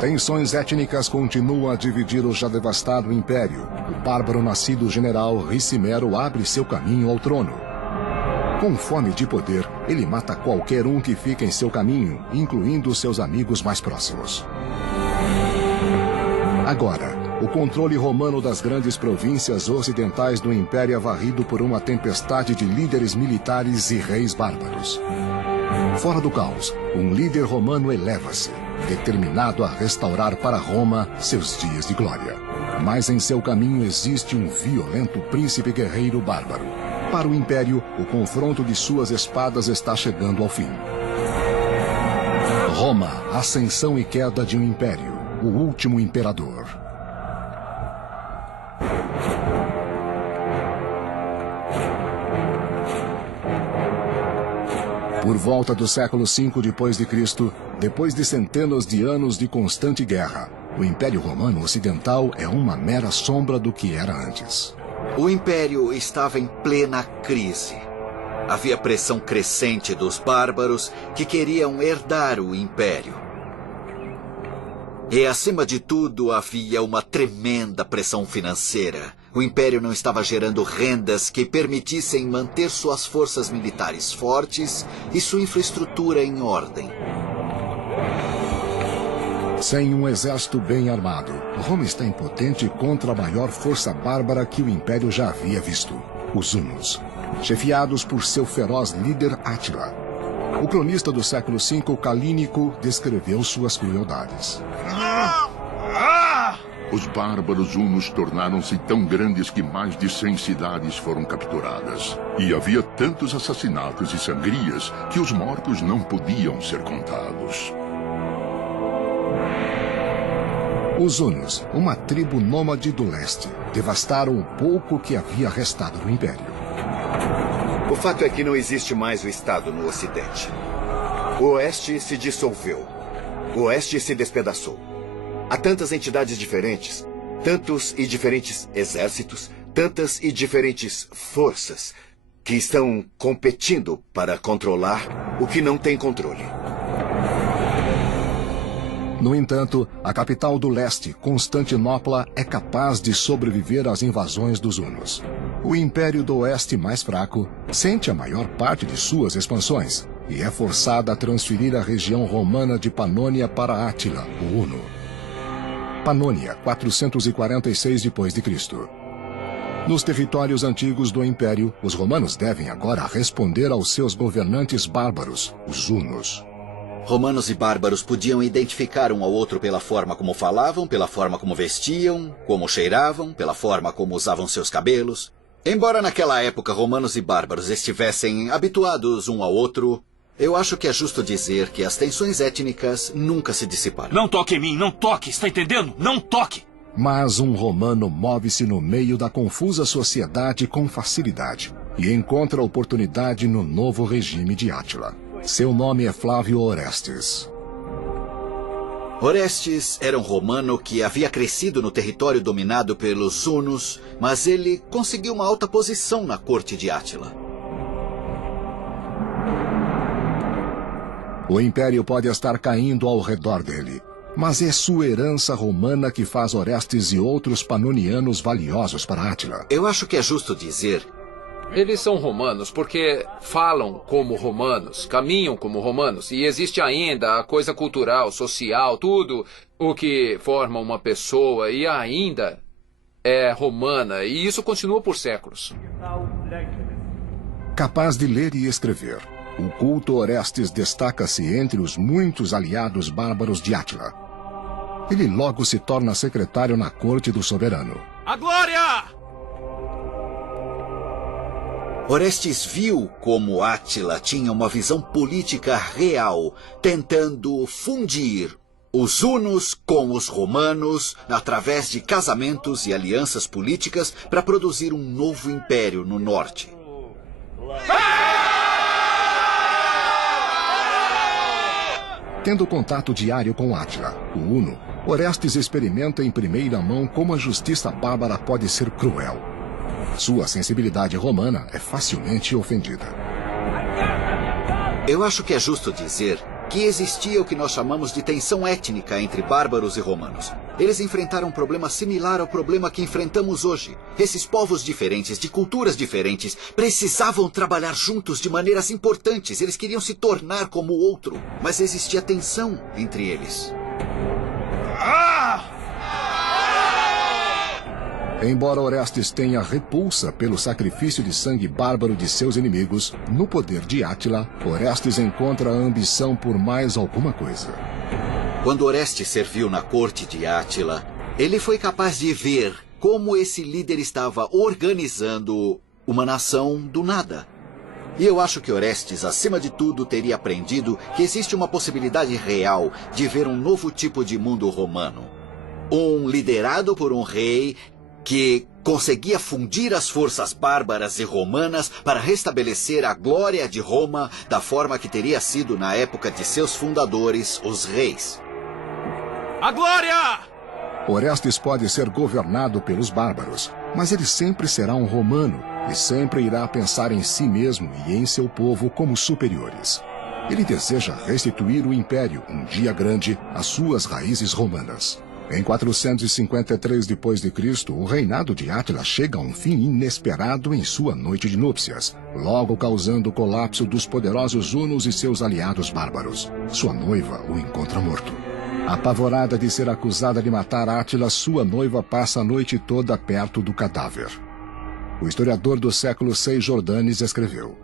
Tensões étnicas continuam a dividir o já devastado império. O bárbaro nascido general Ricimero abre seu caminho ao trono. Com fome de poder, ele mata qualquer um que fica em seu caminho, incluindo seus amigos mais próximos. Agora, o controle romano das grandes províncias ocidentais do império é varrido por uma tempestade de líderes militares e reis bárbaros. Fora do caos, um líder romano eleva-se, determinado a restaurar para Roma seus dias de glória. Mas em seu caminho existe um violento príncipe guerreiro bárbaro. Para o império, o confronto de suas espadas está chegando ao fim. Roma, ascensão e queda de um império, o último imperador. Por volta do século V d.C., depois de centenas de anos de constante guerra, o Império Romano Ocidental é uma mera sombra do que era antes. O Império estava em plena crise. Havia pressão crescente dos bárbaros que queriam herdar o Império. E, acima de tudo, havia uma tremenda pressão financeira. O Império não estava gerando rendas que permitissem manter suas forças militares fortes e sua infraestrutura em ordem. Sem um exército bem armado, Roma está impotente contra a maior força bárbara que o Império já havia visto, os hunos, chefiados por seu feroz líder Átila. O cronista do século V, Calínico, descreveu suas crueldades. Os bárbaros hunos tornaram-se tão grandes que mais de 100 cidades foram capturadas. E havia tantos assassinatos e sangrias que os mortos não podiam ser contados. Os hunos, uma tribo nômade do leste, devastaram o pouco que havia restado do Império. O fato é que não existe mais o Estado no Ocidente. O Oeste se dissolveu. O Oeste se despedaçou. Há tantas entidades diferentes, tantos e diferentes exércitos, tantas e diferentes forças que estão competindo para controlar o que não tem controle. No entanto, a capital do leste, Constantinopla, é capaz de sobreviver às invasões dos hunos. O Império do Oeste, mais fraco, sente a maior parte de suas expansões e é forçada a transferir a região romana de Panônia para Átila, o huno. Panônia, 446 d.C. Nos territórios antigos do Império, os romanos devem agora responder aos seus governantes bárbaros, os hunos. Romanos e bárbaros podiam identificar um ao outro pela forma como falavam, pela forma como vestiam, como cheiravam, pela forma como usavam seus cabelos. Embora naquela época romanos e bárbaros estivessem habituados um ao outro, eu acho que é justo dizer que as tensões étnicas nunca se dissiparam. Não toque em mim, não toque, está entendendo? Não toque! Mas um romano move-se no meio da confusa sociedade com facilidade e encontra oportunidade no novo regime de Átila. Seu nome é Flávio Orestes. Orestes era um romano que havia crescido no território dominado pelos hunos, mas ele conseguiu uma alta posição na corte de Átila. O império pode estar caindo ao redor dele, mas é sua herança romana que faz Orestes e outros panonianos valiosos para Átila. Eu acho que é justo dizer... Eles são romanos porque falam como romanos, caminham como romanos. E existe ainda a coisa cultural, social, tudo o que forma uma pessoa e ainda é romana. E isso continua por séculos. Capaz de ler e escrever, o culto Orestes destaca-se entre os muitos aliados bárbaros de Átila. Ele logo se torna secretário na corte do soberano. A glória! Orestes viu como Átila tinha uma visão política real, tentando fundir os hunos com os romanos através de casamentos e alianças políticas para produzir um novo império no norte. Tendo contato diário com Átila, o huno, Orestes experimenta em primeira mão como a justiça bárbara pode ser cruel. Sua sensibilidade romana é facilmente ofendida. Eu acho que é justo dizer que existia o que nós chamamos de tensão étnica entre bárbaros e romanos. Eles enfrentaram um problema similar ao problema que enfrentamos hoje. Esses povos diferentes, de culturas diferentes, precisavam trabalhar juntos de maneiras importantes. Eles queriam se tornar como o outro, mas existia tensão entre eles. Embora Orestes tenha repulsa pelo sacrifício de sangue bárbaro de seus inimigos, no poder de Átila, Orestes encontra a ambição por mais alguma coisa. Quando Orestes serviu na corte de Átila, ele foi capaz de ver como esse líder estava organizando uma nação do nada. E eu acho que Orestes, acima de tudo, teria aprendido que existe uma possibilidade real de ver um novo tipo de mundo romano. Um liderado por um rei que conseguia fundir as forças bárbaras e romanas para restabelecer a glória de Roma da forma que teria sido na época de seus fundadores, os reis. A glória! Orestes pode ser governado pelos bárbaros, mas ele sempre será um romano e sempre irá pensar em si mesmo e em seu povo como superiores. Ele deseja restituir o império, um dia grande, às suas raízes romanas. Em 453 d.C., o reinado de Átila chega a um fim inesperado em sua noite de núpcias, logo causando o colapso dos poderosos hunos e seus aliados bárbaros. Sua noiva o encontra morto. Apavorada de ser acusada de matar Átila, sua noiva passa a noite toda perto do cadáver. O historiador do século VI, Jordanes, escreveu: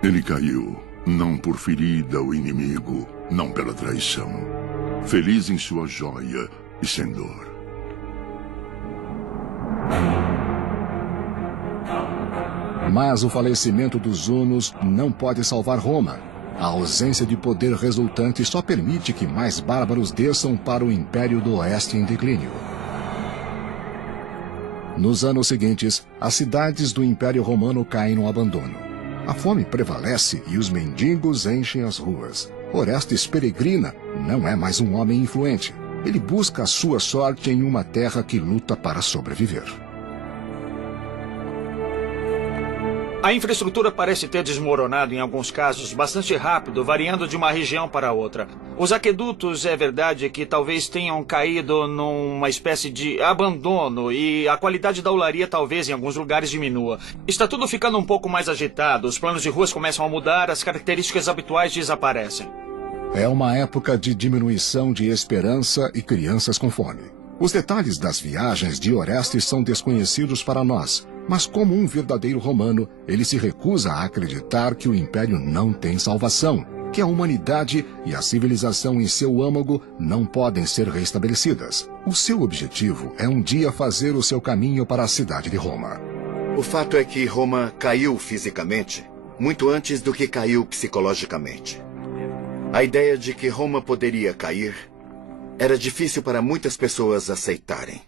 Ele caiu, não por ferida ao inimigo, não pela traição. Feliz em sua joia e sem dor. Mas o falecimento dos hunos não pode salvar Roma. A ausência de poder resultante só permite que mais bárbaros desçam para o Império do Oeste em declínio. Nos anos seguintes, as cidades do Império Romano caem no abandono. A fome prevalece e os mendigos enchem as ruas. Orestes peregrina, não é mais um homem influente. Ele busca a sua sorte em uma terra que luta para sobreviver. A infraestrutura parece ter desmoronado em alguns casos bastante rápido, variando de uma região para outra. Os aquedutos, é verdade, que talvez tenham caído numa espécie de abandono e a qualidade da olaria talvez em alguns lugares diminua. Está tudo ficando um pouco mais agitado, os planos de ruas começam a mudar, as características habituais desaparecem. É uma época de diminuição de esperança e crianças com fome. Os detalhes das viagens de Orestes são desconhecidos para nós, mas como um verdadeiro romano, ele se recusa a acreditar que o império não tem salvação, que a humanidade e a civilização em seu âmago não podem ser restabelecidas. O seu objetivo é um dia fazer o seu caminho para a cidade de Roma. O fato é que Roma caiu fisicamente muito antes do que caiu psicologicamente. A ideia de que Roma poderia cair era difícil para muitas pessoas aceitarem.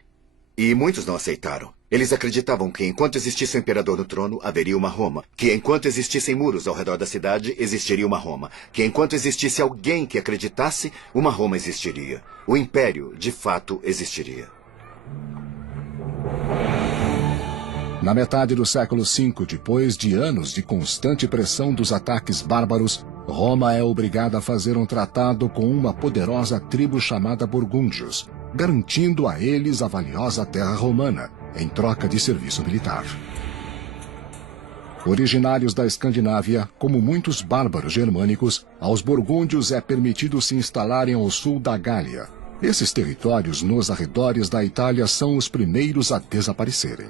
E muitos não aceitaram. Eles acreditavam que enquanto existisse o imperador no trono, haveria uma Roma. Que enquanto existissem muros ao redor da cidade, existiria uma Roma. Que enquanto existisse alguém que acreditasse, uma Roma existiria. O império, de fato, existiria. Na metade do século V, depois de anos de constante pressão dos ataques bárbaros, Roma é obrigada a fazer um tratado com uma poderosa tribo chamada Burgúndios, garantindo a eles a valiosa terra romana, em troca de serviço militar. Originários da Escandinávia, como muitos bárbaros germânicos, aos burgúndios é permitido se instalarem ao sul da Gália. Esses territórios nos arredores da Itália são os primeiros a desaparecerem.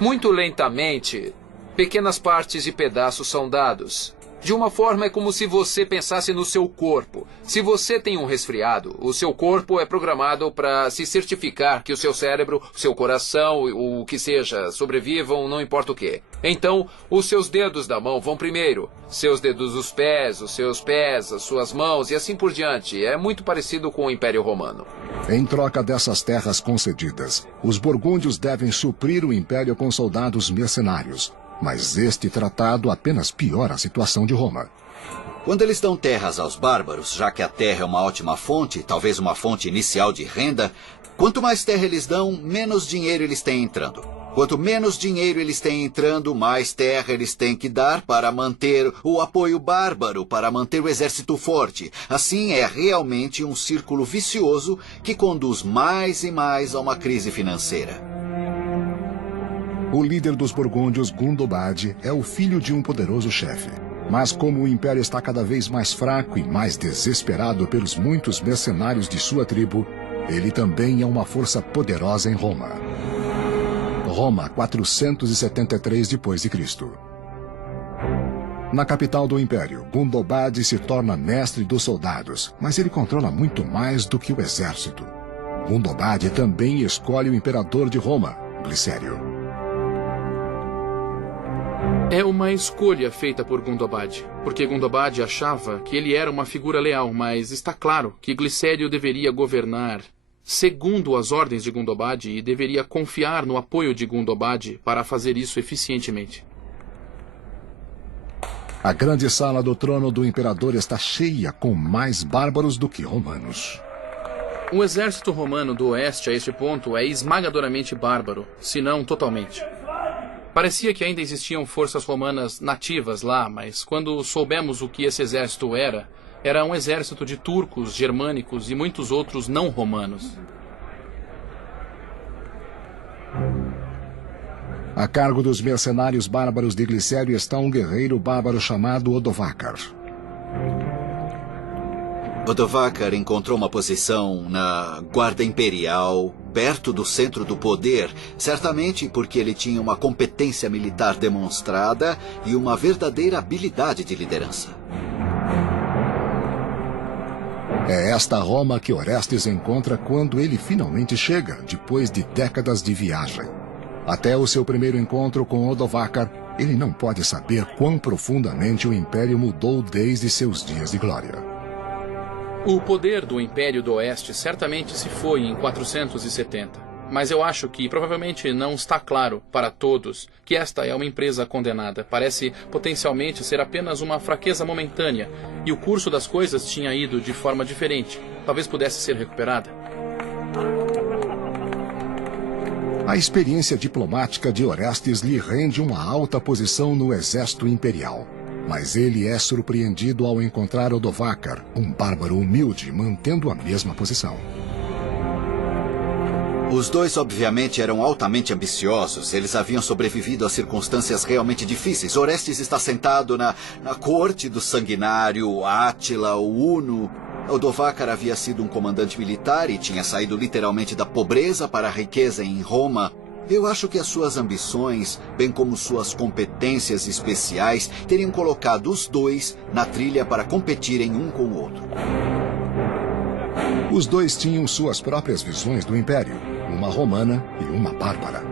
Muito lentamente, pequenas partes e pedaços são dados. De uma forma, é como se você pensasse no seu corpo. Se você tem um resfriado, o seu corpo é programado para se certificar que o seu cérebro, o seu coração, o que seja, sobrevivam, não importa o quê. Então, os seus dedos da mão vão primeiro. Seus dedos dos pés, os seus pés, as suas mãos e assim por diante. É muito parecido com o Império Romano. Em troca dessas terras concedidas, os burgúndios devem suprir o império com soldados mercenários. Mas este tratado apenas piora a situação de Roma. Quando eles dão terras aos bárbaros, já que a terra é uma ótima fonte, talvez uma fonte inicial de renda, quanto mais terra eles dão, menos dinheiro eles têm entrando. Quanto menos dinheiro eles têm entrando, mais terra eles têm que dar para manter o apoio bárbaro, para manter o exército forte. Assim, é realmente um círculo vicioso que conduz mais e mais a uma crise financeira. O líder dos burgúndios, Gundobad, é o filho de um poderoso chefe. Mas como o império está cada vez mais fraco e mais desesperado pelos muitos mercenários de sua tribo, ele também é uma força poderosa em Roma. Roma, 473 d.C. Na capital do império, Gundobad se torna mestre dos soldados, mas ele controla muito mais do que o exército. Gundobad também escolhe o imperador de Roma, Glicério. É uma escolha feita por Gundobad, porque Gundobad achava que ele era uma figura leal, mas está claro que Glicério deveria governar segundo as ordens de Gundobad e deveria confiar no apoio de Gundobad para fazer isso eficientemente. A grande sala do trono do imperador está cheia com mais bárbaros do que romanos. O exército romano do oeste a este ponto é esmagadoramente bárbaro, se não totalmente. Parecia que ainda existiam forças romanas nativas lá, mas quando soubemos o que esse exército era um exército de turcos, germânicos e muitos outros não romanos. A cargo dos mercenários bárbaros de Glicério está um guerreiro bárbaro chamado Odovacar. Odovacar encontrou uma posição na Guarda Imperial, perto do centro do poder, certamente porque ele tinha uma competência militar demonstrada e uma verdadeira habilidade de liderança. É esta Roma que Orestes encontra quando ele finalmente chega, depois de décadas de viagem. Até o seu primeiro encontro com Odovacar, ele não pode saber quão profundamente o Império mudou desde seus dias de glória. O poder do Império do Oeste certamente se foi em 470. Mas eu acho que provavelmente não está claro para todos que esta é uma empresa condenada. Parece potencialmente ser apenas uma fraqueza momentânea, e o curso das coisas tinha ido de forma diferente. Talvez pudesse ser recuperada. A experiência diplomática de Orestes lhe rende uma alta posição no exército imperial. Mas ele é surpreendido ao encontrar Odovacar, um bárbaro humilde, mantendo a mesma posição. Os dois, obviamente, eram altamente ambiciosos. Eles haviam sobrevivido a circunstâncias realmente difíceis. Orestes está sentado na corte do sanguinário Átila, o Uno. Odovacar havia sido um comandante militar e tinha saído literalmente da pobreza para a riqueza em Roma. Eu acho que as suas ambições, bem como suas competências especiais, teriam colocado os dois na trilha para competirem um com o outro. Os dois tinham suas próprias visões do Império, uma romana e uma bárbara.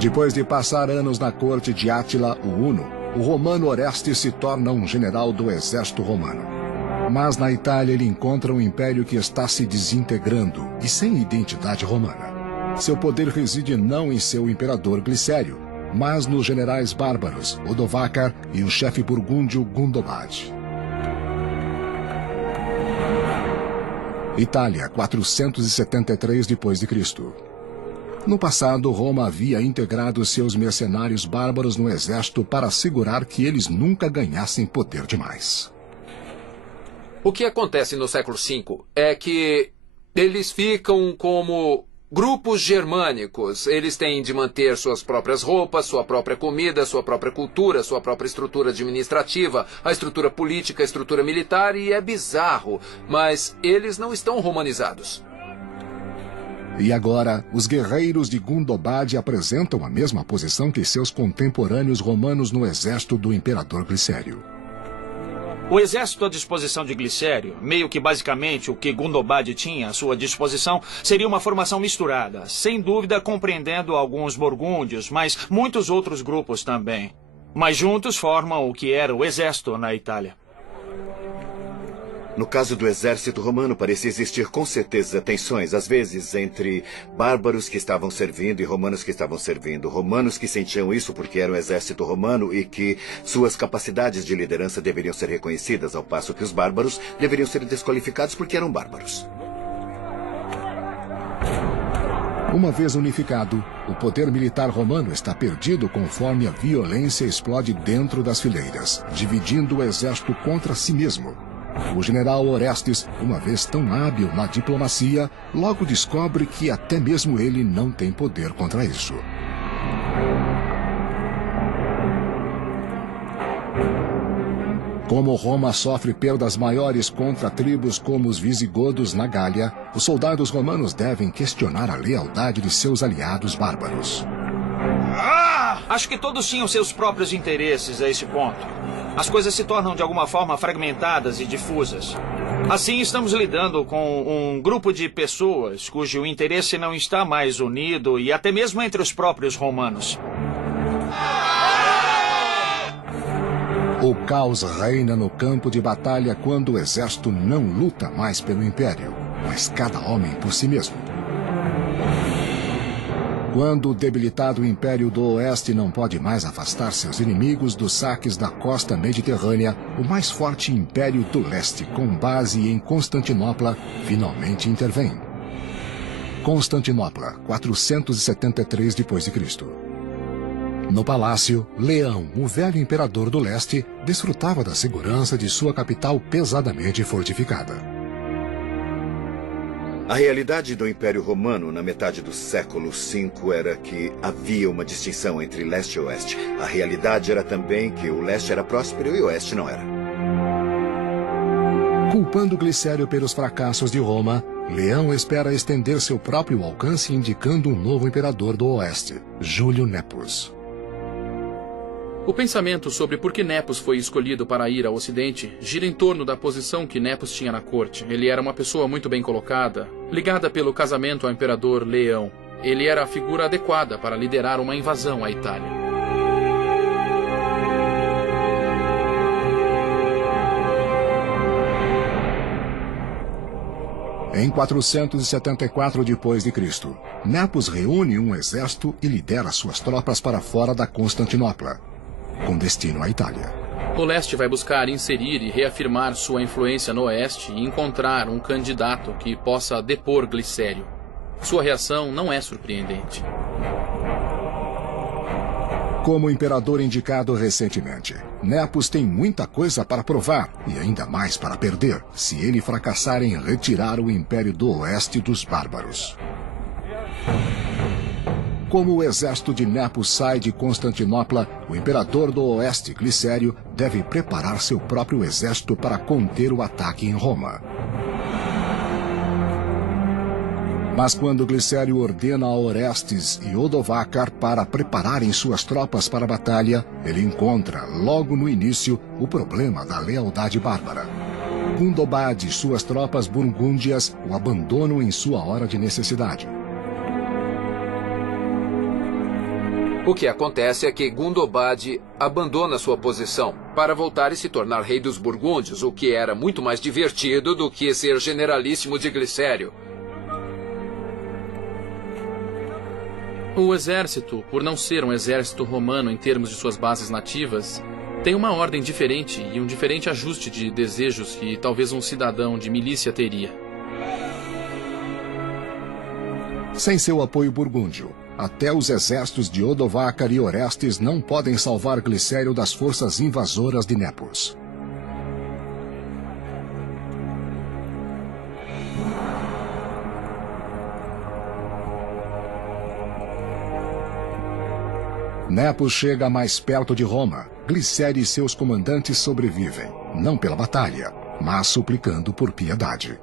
Depois de passar anos na corte de Átila, o Uno, o romano Orestes se torna um general do exército romano. Mas na Itália ele encontra um império que está se desintegrando e sem identidade romana. Seu poder reside não em seu imperador Glicério, mas nos generais bárbaros Odovacar e o chefe burgúndio Gundobad. Itália, 473 d.C. No passado, Roma havia integrado seus mercenários bárbaros no exército para assegurar que eles nunca ganhassem poder demais. O que acontece no século V é que eles ficam como grupos germânicos. Eles têm de manter suas próprias roupas, sua própria comida, sua própria cultura, sua própria estrutura administrativa, a estrutura política, a estrutura militar, e é bizarro, mas eles não estão romanizados. E agora, os guerreiros de Gundobad apresentam a mesma posição que seus contemporâneos romanos no exército do imperador Glicério. O exército à disposição de Glicério, meio que basicamente o que Gundobad tinha à sua disposição, seria uma formação misturada, sem dúvida compreendendo alguns burgúndios, mas muitos outros grupos também. Mas juntos formam o que era o exército na Itália. No caso do exército romano, parecia existir com certeza tensões, às vezes, entre bárbaros que estavam servindo e romanos que estavam servindo. Romanos que sentiam isso porque era um exército romano e que suas capacidades de liderança deveriam ser reconhecidas, ao passo que os bárbaros deveriam ser desqualificados porque eram bárbaros. Uma vez unificado, o poder militar romano está perdido conforme a violência explode dentro das fileiras, dividindo o exército contra si mesmo. O general Orestes, uma vez tão hábil na diplomacia, logo descobre que até mesmo ele não tem poder contra isso. Como Roma sofre perdas maiores contra tribos como os visigodos na Gália, os soldados romanos devem questionar a lealdade de seus aliados bárbaros. Acho que todos tinham seus próprios interesses a esse ponto. As coisas se tornam de alguma forma fragmentadas e difusas. Assim, estamos lidando com um grupo de pessoas cujo interesse não está mais unido e até mesmo entre os próprios romanos. O caos reina no campo de batalha quando o exército não luta mais pelo império, mas cada homem por si mesmo. Quando o debilitado Império do Oeste não pode mais afastar seus inimigos dos saques da costa mediterrânea, o mais forte Império do Leste, com base em Constantinopla, finalmente intervém. Constantinopla, 473 d.C. No palácio, Leão, o velho imperador do leste, desfrutava da segurança de sua capital pesadamente fortificada. A realidade do Império Romano na metade do século V era que havia uma distinção entre leste e oeste. A realidade era também que o leste era próspero e o oeste não era. Culpando Glicério pelos fracassos de Roma, Leão espera estender seu próprio alcance indicando um novo imperador do oeste, Júlio Nepos. O pensamento sobre por que Nepos foi escolhido para ir ao Ocidente gira em torno da posição que Nepos tinha na corte. Ele era uma pessoa muito bem colocada, ligada pelo casamento ao imperador Leão. Ele era a figura adequada para liderar uma invasão à Itália. Em 474 d.C., Nepos reúne um exército e lidera suas tropas para fora da Constantinopla, com destino à Itália. O leste vai buscar inserir e reafirmar sua influência no oeste e encontrar um candidato que possa depor Glicério. Sua reação não é surpreendente. Como imperador indicado recentemente, Nepos tem muita coisa para provar e ainda mais para perder, se ele fracassar em retirar o Império do Oeste dos bárbaros. Como o exército de Nepos sai de Constantinopla, o imperador do Oeste, Glicério, deve preparar seu próprio exército para conter o ataque em Roma. Mas quando Glicério ordena a Orestes e Odovacar para prepararem suas tropas para a batalha, ele encontra, logo no início, o problema da lealdade bárbara. Gundobad e suas tropas burgúndias o abandonam em sua hora de necessidade. O que acontece é que Gundobad abandona sua posição para voltar e se tornar rei dos burgúndios, o que era muito mais divertido do que ser generalíssimo de Glicério. O exército, por não ser um exército romano em termos de suas bases nativas, tem uma ordem diferente e um diferente ajuste de desejos que talvez um cidadão de milícia teria. Sem seu apoio burgúndio, até os exércitos de Odovacar e Orestes não podem salvar Glicério das forças invasoras de Nepos. Nepos chega mais perto de Roma. Glicério e seus comandantes sobrevivem, não pela batalha, mas suplicando por piedade.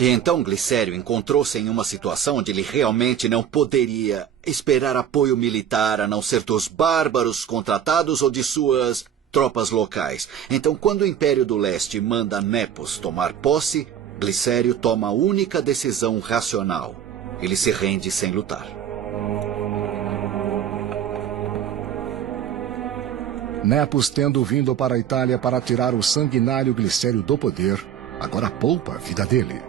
E então Glicério encontrou-se em uma situação onde ele realmente não poderia esperar apoio militar a não ser dos bárbaros contratados ou de suas tropas locais. Então, quando o Império do Leste manda Nepos tomar posse, Glicério toma a única decisão racional. Ele se rende sem lutar. Nepos, tendo vindo para a Itália para tirar o sanguinário Glicério do poder, agora poupa a vida dele.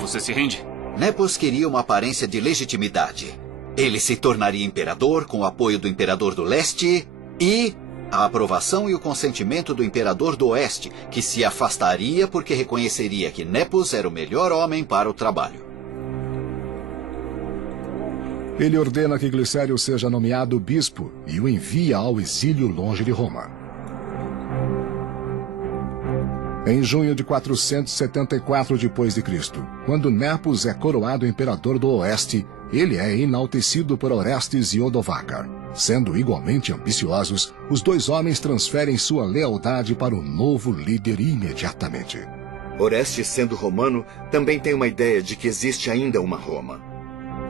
Você se rende? Nepos queria uma aparência de legitimidade. Ele se tornaria imperador com o apoio do imperador do leste e a aprovação e o consentimento do imperador do oeste, que se afastaria porque reconheceria que Nepos era o melhor homem para o trabalho. Ele ordena que Glicério seja nomeado bispo e o envia ao exílio longe de Roma. Em junho de 474 d.C., quando Nepos é coroado imperador do Oeste, ele é enaltecido por Orestes e Odovacar. Sendo igualmente ambiciosos, os dois homens transferem sua lealdade para o novo líder imediatamente. Orestes, sendo romano, também tem uma ideia de que existe ainda uma Roma.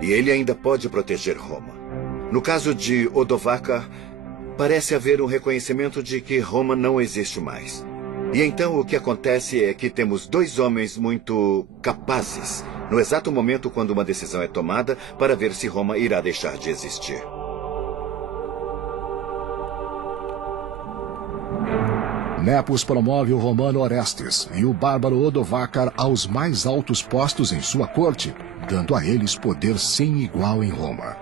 E ele ainda pode proteger Roma. No caso de Odovacar, parece haver um reconhecimento de que Roma não existe mais. E então o que acontece é que temos dois homens muito capazes, no exato momento quando uma decisão é tomada, para ver se Roma irá deixar de existir. Nepos promove o romano Orestes e o bárbaro Odovacar aos mais altos postos em sua corte, dando a eles poder sem igual em Roma.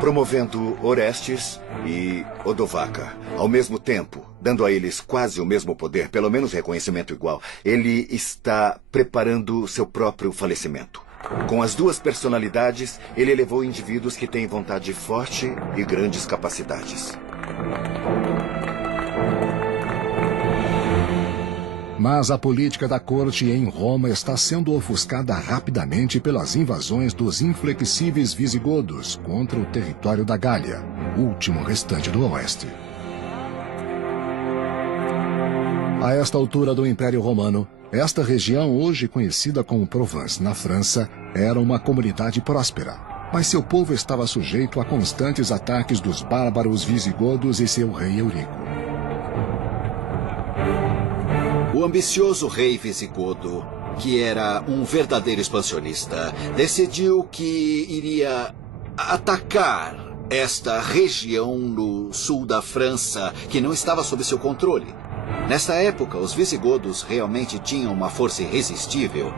Promovendo Orestes e Odovacar ao mesmo tempo, dando a eles quase o mesmo poder, pelo menos reconhecimento igual, ele está preparando seu próprio falecimento. Com as duas personalidades, ele elevou indivíduos que têm vontade forte e grandes capacidades. Mas a política da corte em Roma está sendo ofuscada rapidamente pelas invasões dos inflexíveis visigodos contra o território da Gália, último restante do Oeste. A esta altura do Império Romano, esta região, hoje conhecida como Provence, na França, era uma comunidade próspera, mas seu povo estava sujeito a constantes ataques dos bárbaros visigodos e seu rei Eurico. O ambicioso rei visigodo, que era um verdadeiro expansionista, decidiu que iria atacar esta região no sul da França, que não estava sob seu controle. Nesta época, os visigodos realmente tinham uma força irresistível.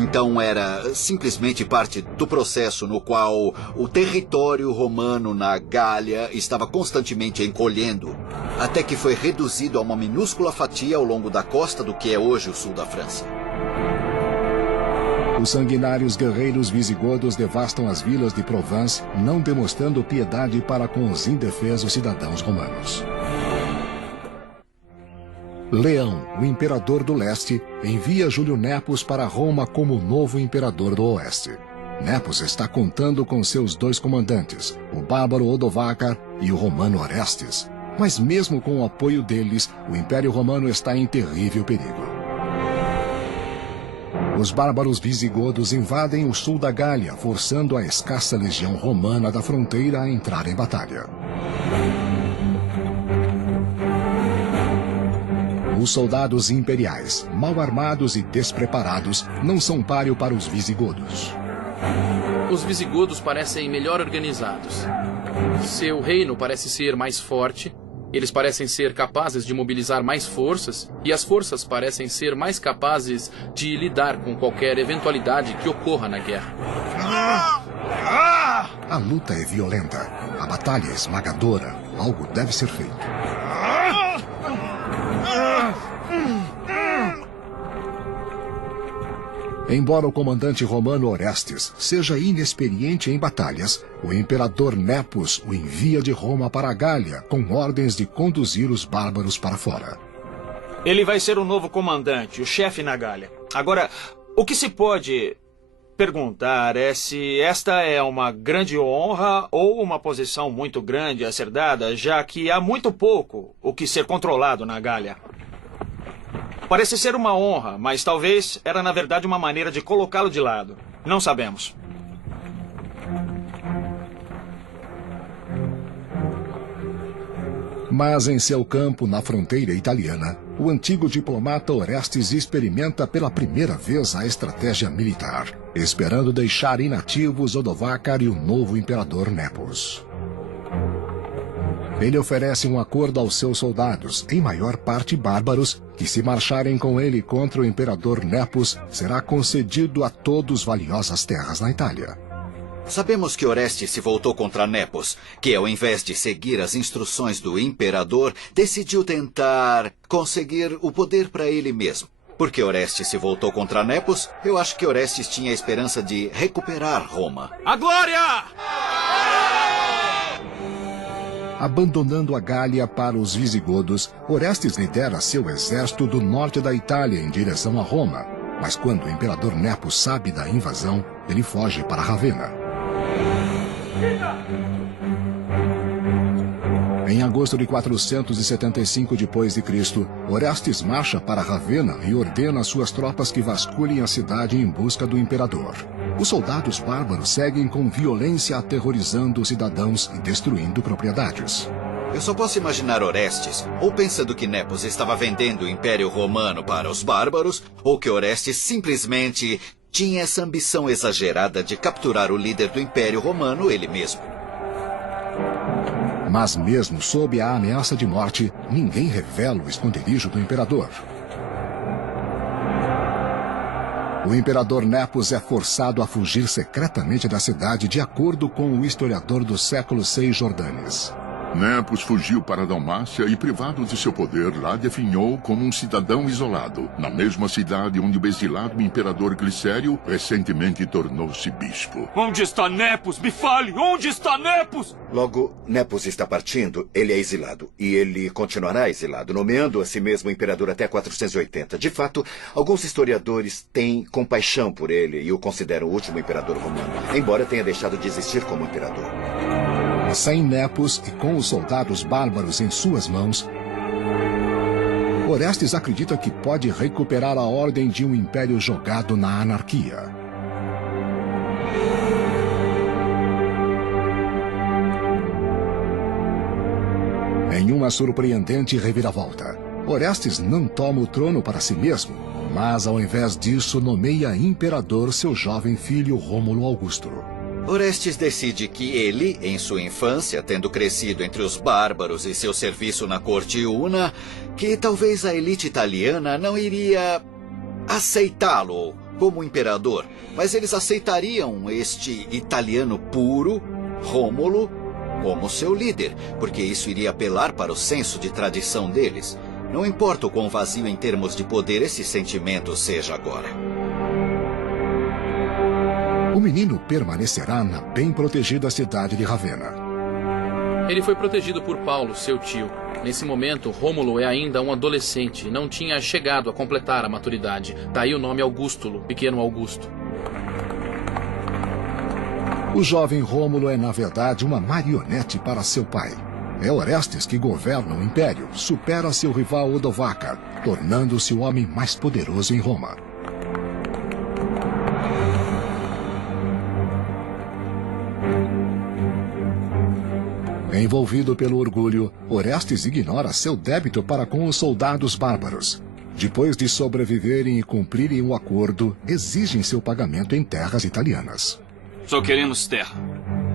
Então era simplesmente parte do processo no qual o território romano na Gália estava constantemente encolhendo, até que foi reduzido a uma minúscula fatia ao longo da costa do que é hoje o sul da França. Os sanguinários guerreiros visigodos devastam as vilas de Provence, não demonstrando piedade para com os indefesos cidadãos romanos. Leão, o imperador do leste, envia Júlio Nepos para Roma como novo imperador do oeste. Nepos está contando com seus dois comandantes, o bárbaro Odovacar e o romano Orestes. Mas mesmo com o apoio deles, o Império Romano está em terrível perigo. Os bárbaros visigodos invadem o sul da Gália, forçando a escassa legião romana da fronteira a entrar em batalha. Os soldados imperiais, mal armados e despreparados, não são páreo para os visigodos. Os visigodos parecem melhor organizados. Seu reino parece ser mais forte, eles parecem ser capazes de mobilizar mais forças, e as forças parecem ser mais capazes de lidar com qualquer eventualidade que ocorra na guerra. A luta é violenta, a batalha é esmagadora, algo deve ser feito. Embora o comandante romano Orestes seja inexperiente em batalhas, o imperador Nepos o envia de Roma para a Gália com ordens de conduzir os bárbaros para fora. Ele vai ser o novo comandante, o chefe na Gália. Agora, o que se pode perguntar é se esta é uma grande honra ou uma posição muito grande a ser dada, já que há muito pouco o que ser controlado na Gália. Parece ser uma honra, mas talvez era na verdade uma maneira de colocá-lo de lado. Não sabemos. Mas em seu campo, na fronteira italiana, o antigo diplomata Orestes experimenta pela primeira vez a estratégia militar, esperando deixar inativos Odovacar e o novo imperador Nepos. Ele oferece um acordo aos seus soldados, em maior parte bárbaros, que se marcharem com ele contra o imperador Nepos, será concedido a todos valiosas terras na Itália. Sabemos que Orestes se voltou contra Nepos, que ao invés de seguir as instruções do imperador, decidiu tentar conseguir o poder para ele mesmo. Porque Orestes se voltou contra Nepos, eu acho que Orestes tinha a esperança de recuperar Roma. A glória! Abandonando a Gália para os visigodos, Orestes lidera seu exército do norte da Itália em direção a Roma. Mas quando o imperador Nepos sabe da invasão, ele foge para Ravenna. Em agosto de 475 d.C., Orestes marcha para Ravenna e ordena suas tropas que vasculhem a cidade em busca do imperador. Os soldados bárbaros seguem com violência aterrorizando os cidadãos e destruindo propriedades. Eu só posso imaginar Orestes, ou pensando que Nepos estava vendendo o Império Romano para os bárbaros, ou que Orestes simplesmente tinha essa ambição exagerada de capturar o líder do Império Romano ele mesmo. Mas mesmo sob a ameaça de morte, ninguém revela o esconderijo do imperador. O imperador Nepos é forçado a fugir secretamente da cidade, de acordo com o historiador do século VI Jordanes. Nepos fugiu para a Dalmácia e, privado de seu poder, lá definhou como um cidadão isolado, na mesma cidade onde o exilado imperador Glicério recentemente tornou-se bispo. Onde está Nepos? Me fale! Onde está Nepos? Logo, Nepos está partindo, ele é exilado. E ele continuará exilado, nomeando a si mesmo imperador até 480. De fato, alguns historiadores têm compaixão por ele e o consideram o último imperador romano, embora tenha deixado de existir como imperador. Sem Nepos e com os soldados bárbaros em suas mãos, Orestes acredita que pode recuperar a ordem de um império jogado na anarquia. Em uma surpreendente reviravolta, Orestes não toma o trono para si mesmo, mas ao invés disso nomeia imperador seu jovem filho Rômulo Augusto. Orestes decide que ele, em sua infância, tendo crescido entre os bárbaros e seu serviço na corte una, que talvez a elite italiana não iria aceitá-lo como imperador, mas eles aceitariam este italiano puro, Rômulo, como seu líder, porque isso iria apelar para o senso de tradição deles. Não importa o quão vazio em termos de poder esse sentimento seja agora. O menino permanecerá na bem protegida cidade de Ravenna. Ele foi protegido por Paulo, seu tio. Nesse momento, Rômulo é ainda um adolescente e não tinha chegado a completar a maturidade. Daí o nome Augustulo, pequeno Augusto. O jovem Rômulo é, na verdade, uma marionete para seu pai. É Orestes que governa o império, supera seu rival Odovacar, tornando-se o homem mais poderoso em Roma. Envolvido pelo orgulho, Orestes ignora seu débito para com os soldados bárbaros. Depois de sobreviverem e cumprirem o acordo, exigem seu pagamento em terras italianas. Só queremos terra.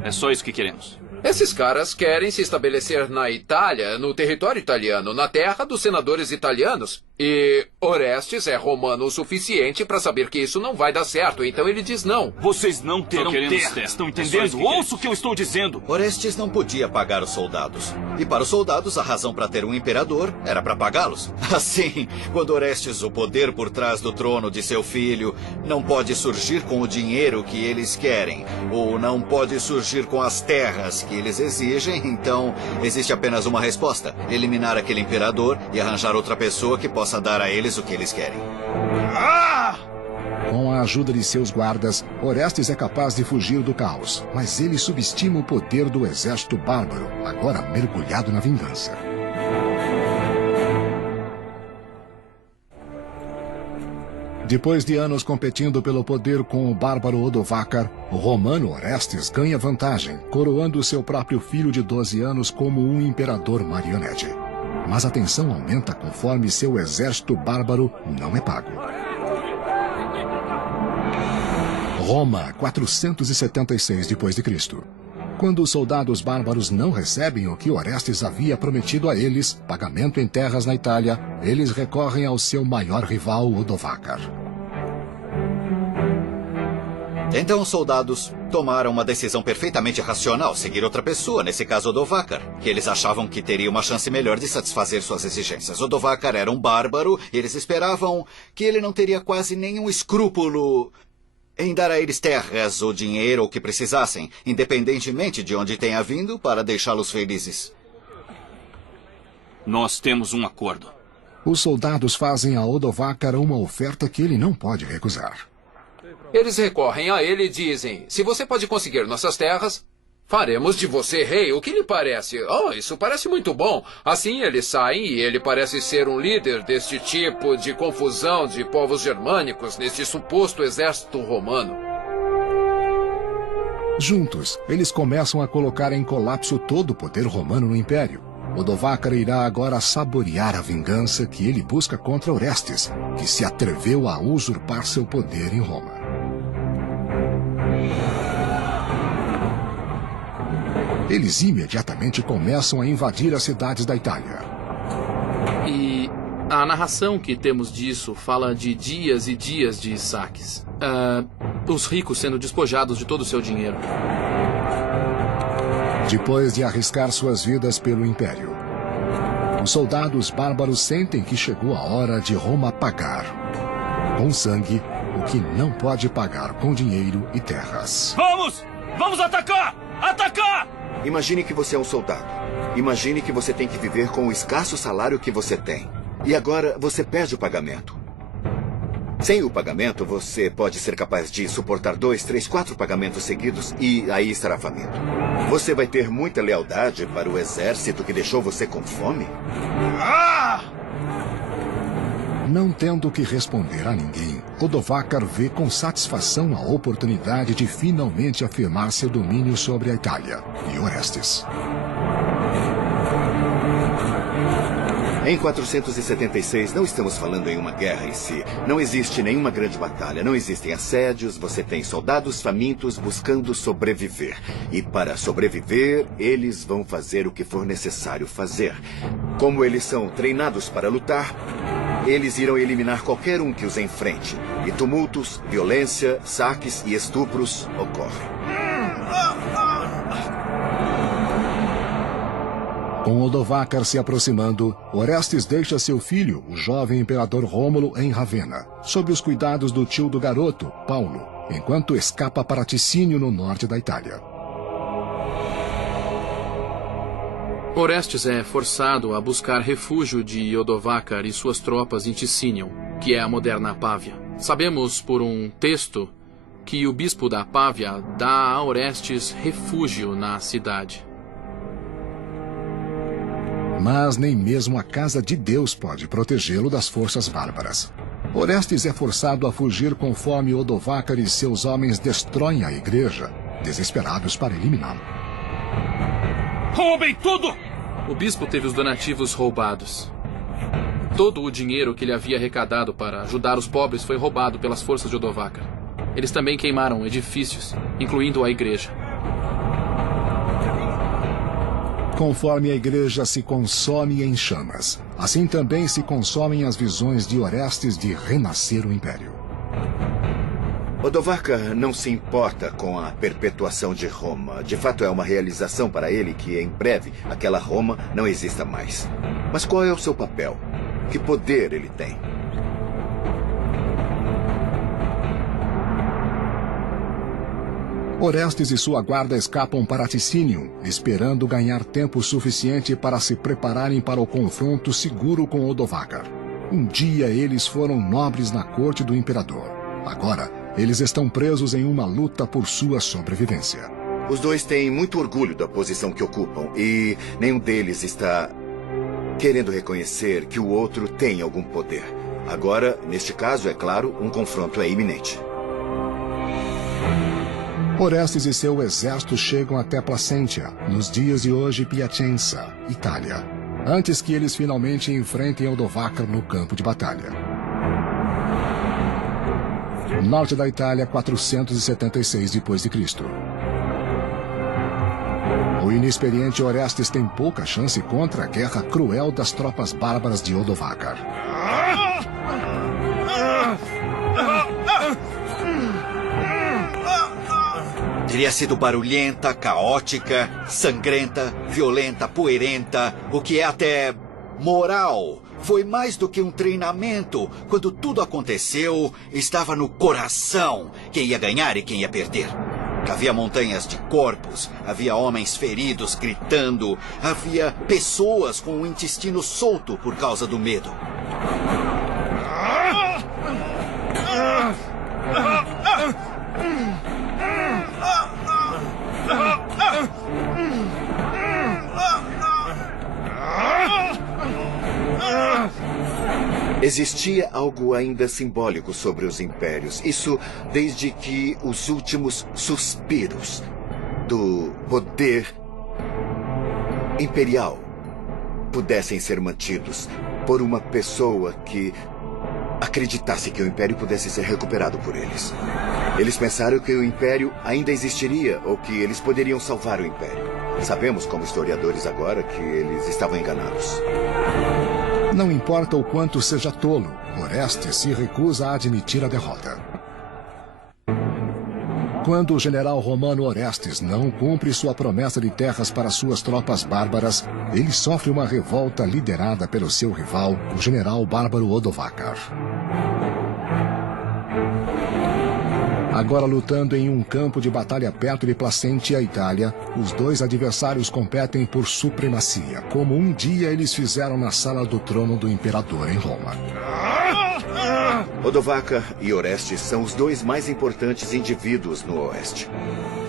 É só isso que queremos. Esses caras querem se estabelecer na Itália, no território italiano, na terra dos senadores italianos. E Orestes é romano o suficiente para saber que isso não vai dar certo, então ele diz não. Vocês não terão terra, estão entendendo? Ouça o que eu estou dizendo. Orestes não podia pagar os soldados. E para os soldados, a razão para ter um imperador era para pagá-los. Assim, quando Orestes, o poder por trás do trono de seu filho, não pode surgir com o dinheiro que eles querem, ou não pode surgir com as terras que eles exigem, então existe apenas uma resposta: eliminar aquele imperador e arranjar outra pessoa que possa dar a eles o que eles querem. Com a ajuda de seus guardas, Orestes é capaz de fugir do caos, mas ele subestima o poder do exército bárbaro, agora mergulhado na vingança. Depois de anos competindo pelo poder com o bárbaro Odovacar, o romano Orestes ganha vantagem, coroando seu próprio filho de 12 anos como um imperador marionete. Mas a tensão aumenta conforme seu exército bárbaro não é pago. Roma, 476 d.C. Quando os soldados bárbaros não recebem o que Orestes havia prometido a eles, pagamento em terras na Itália, eles recorrem ao seu maior rival, Odovacar. Então os soldados tomaram uma decisão perfeitamente racional, seguir outra pessoa, nesse caso Odovacar, que eles achavam que teria uma chance melhor de satisfazer suas exigências. Odovacar era um bárbaro e eles esperavam que ele não teria quase nenhum escrúpulo em dar a eles terras ou dinheiro ou o que precisassem, independentemente de onde tenha vindo, para deixá-los felizes. Nós temos um acordo. Os soldados fazem a Odovacar uma oferta que ele não pode recusar. Eles recorrem a ele e dizem: se você pode conseguir nossas terras, faremos de você rei. O que lhe parece? Oh, isso parece muito bom. Assim eles saem e ele parece ser um líder deste tipo de confusão de povos germânicos neste suposto exército romano. Juntos, eles começam a colocar em colapso todo o poder romano no Império. Odovacar irá agora saborear a vingança que ele busca contra Orestes, que se atreveu a usurpar seu poder em Roma. Eles imediatamente começam a invadir as cidades da Itália. E a narração que temos disso fala de dias e dias de saques. Os ricos sendo despojados de todo o seu dinheiro. Depois de arriscar suas vidas pelo Império, os soldados bárbaros sentem que chegou a hora de Roma pagar, com sangue, o que não pode pagar com dinheiro e terras. Vamos! Vamos atacar! Atacar! Imagine que você é um soldado. Imagine que você tem que viver com o escasso salário que você tem. E agora você perde o pagamento. Sem o pagamento, você pode ser capaz de suportar 2, 3, 4 pagamentos seguidos e aí estará faminto. Você vai ter muita lealdade para o exército que deixou você com fome? Não tendo que responder a ninguém, Odovacar vê com satisfação a oportunidade de finalmente afirmar seu domínio sobre a Itália e Orestes. Em 476, não estamos falando em uma guerra em si. Não existe nenhuma grande batalha, não existem assédios, você tem soldados famintos buscando sobreviver. E para sobreviver, eles vão fazer o que for necessário fazer. Como eles são treinados para lutar, eles irão eliminar qualquer um que os enfrente. E tumultos, violência, saques e estupros ocorrem. Com Odovacar se aproximando, Orestes deixa seu filho, o jovem imperador Rômulo, em Ravenna, sob os cuidados do tio do garoto, Paulo, enquanto escapa para Ticínio, no norte da Itália. Orestes é forçado a buscar refúgio de Odovacar e suas tropas em Ticínio, que é a moderna Pávia. Sabemos por um texto que o bispo da Pávia dá a Orestes refúgio na cidade. Mas nem mesmo a casa de Deus pode protegê-lo das forças bárbaras. Orestes é forçado a fugir conforme Odovacar e seus homens destroem a igreja, desesperados para eliminá-lo. Roubem tudo! O bispo teve os donativos roubados. Todo o dinheiro que ele havia arrecadado para ajudar os pobres foi roubado pelas forças de Odovacar. Eles também queimaram edifícios, incluindo a igreja. Conforme a igreja se consome em chamas, assim também se consomem as visões de Orestes de renascer o Império. Odovacar não se importa com a perpetuação de Roma. De fato, é uma realização para ele que, em breve, aquela Roma não exista mais. Mas qual é o seu papel? Que poder ele tem? Orestes e sua guarda escapam para Ticínio, esperando ganhar tempo suficiente para se prepararem para o confronto seguro com Odovacar. Um dia eles foram nobres na corte do imperador. Agora, eles estão presos em uma luta por sua sobrevivência. Os dois têm muito orgulho da posição que ocupam e nenhum deles está querendo reconhecer que o outro tem algum poder. Agora, neste caso, é claro, um confronto é iminente. Orestes e seu exército chegam até Placentia, nos dias de hoje Piacenza, Itália, antes que eles finalmente enfrentem Odovacar no campo de batalha. Norte da Itália, 476 d.C. O inexperiente Orestes tem pouca chance contra a guerra cruel das tropas bárbaras de Odovacar. Teria sido barulhenta, caótica, sangrenta, violenta, poeirenta, o que é até moral. Foi mais do que um treinamento. Quando tudo aconteceu, estava no coração quem ia ganhar e quem ia perder. Havia montanhas de corpos, havia homens feridos gritando, havia pessoas com o intestino solto por causa do medo. Existia algo ainda simbólico sobre os impérios. Isso desde que os últimos suspiros do poder imperial pudessem ser mantidos por uma pessoa que acreditasse que o império pudesse ser recuperado por eles. Eles pensaram que o império ainda existiria ou que eles poderiam salvar o império. Sabemos, como historiadores agora, que eles estavam enganados. Não importa o quanto seja tolo, Orestes se recusa a admitir a derrota. Quando o general romano Orestes não cumpre sua promessa de terras para suas tropas bárbaras, ele sofre uma revolta liderada pelo seu rival, o general bárbaro Odovacar. Agora lutando em um campo de batalha perto de Placentia, Itália, os dois adversários competem por supremacia, como um dia eles fizeram na sala do trono do imperador em Roma. Odovacar e Orestes são os dois mais importantes indivíduos no Oeste.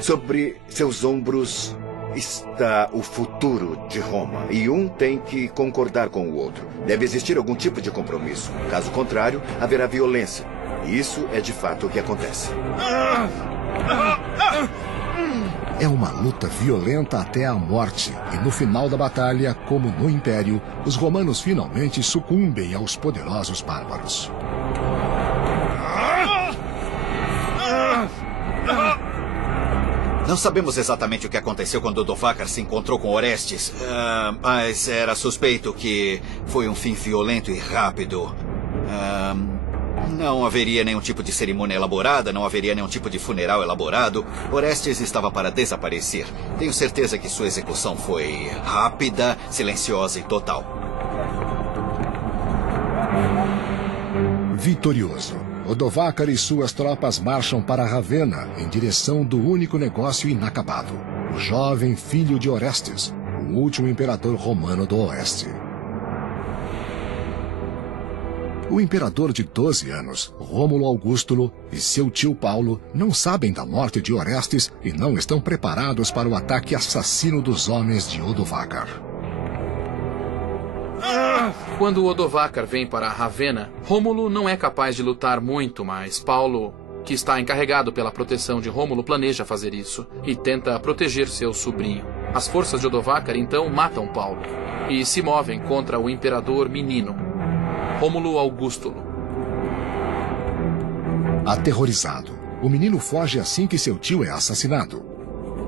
Sobre seus ombros está o futuro de Roma, e um tem que concordar com o outro. Deve existir algum tipo de compromisso. Caso contrário, haverá violência. E isso é de fato o que acontece. É uma luta violenta até a morte, e no final da batalha, como no Império, os romanos finalmente sucumbem aos poderosos bárbaros. Não sabemos exatamente o que aconteceu quando Odovacar se encontrou com Orestes, mas era suspeito que foi um fim violento e rápido. Não haveria nenhum tipo de cerimônia elaborada, não haveria nenhum tipo de funeral elaborado. Orestes estava para desaparecer. Tenho certeza que sua execução foi rápida, silenciosa e total. Vitorioso, Odovacar e suas tropas marcham para Ravenna em direção do único negócio inacabado: o jovem filho de Orestes, o último imperador romano do Oeste. O imperador de 12 anos, Rômulo Augustulo, e seu tio Paulo não sabem da morte de Orestes e não estão preparados para o ataque assassino dos homens de Odovacar. Quando Odovacar vem para Ravenna, Rômulo não é capaz de lutar muito, mas Paulo, que está encarregado pela proteção de Rômulo, planeja fazer isso e tenta proteger seu sobrinho. As forças de Odovacar então matam Paulo e se movem contra o imperador menino, Rômulo Augustulo. Aterrorizado, o menino foge assim que seu tio é assassinado.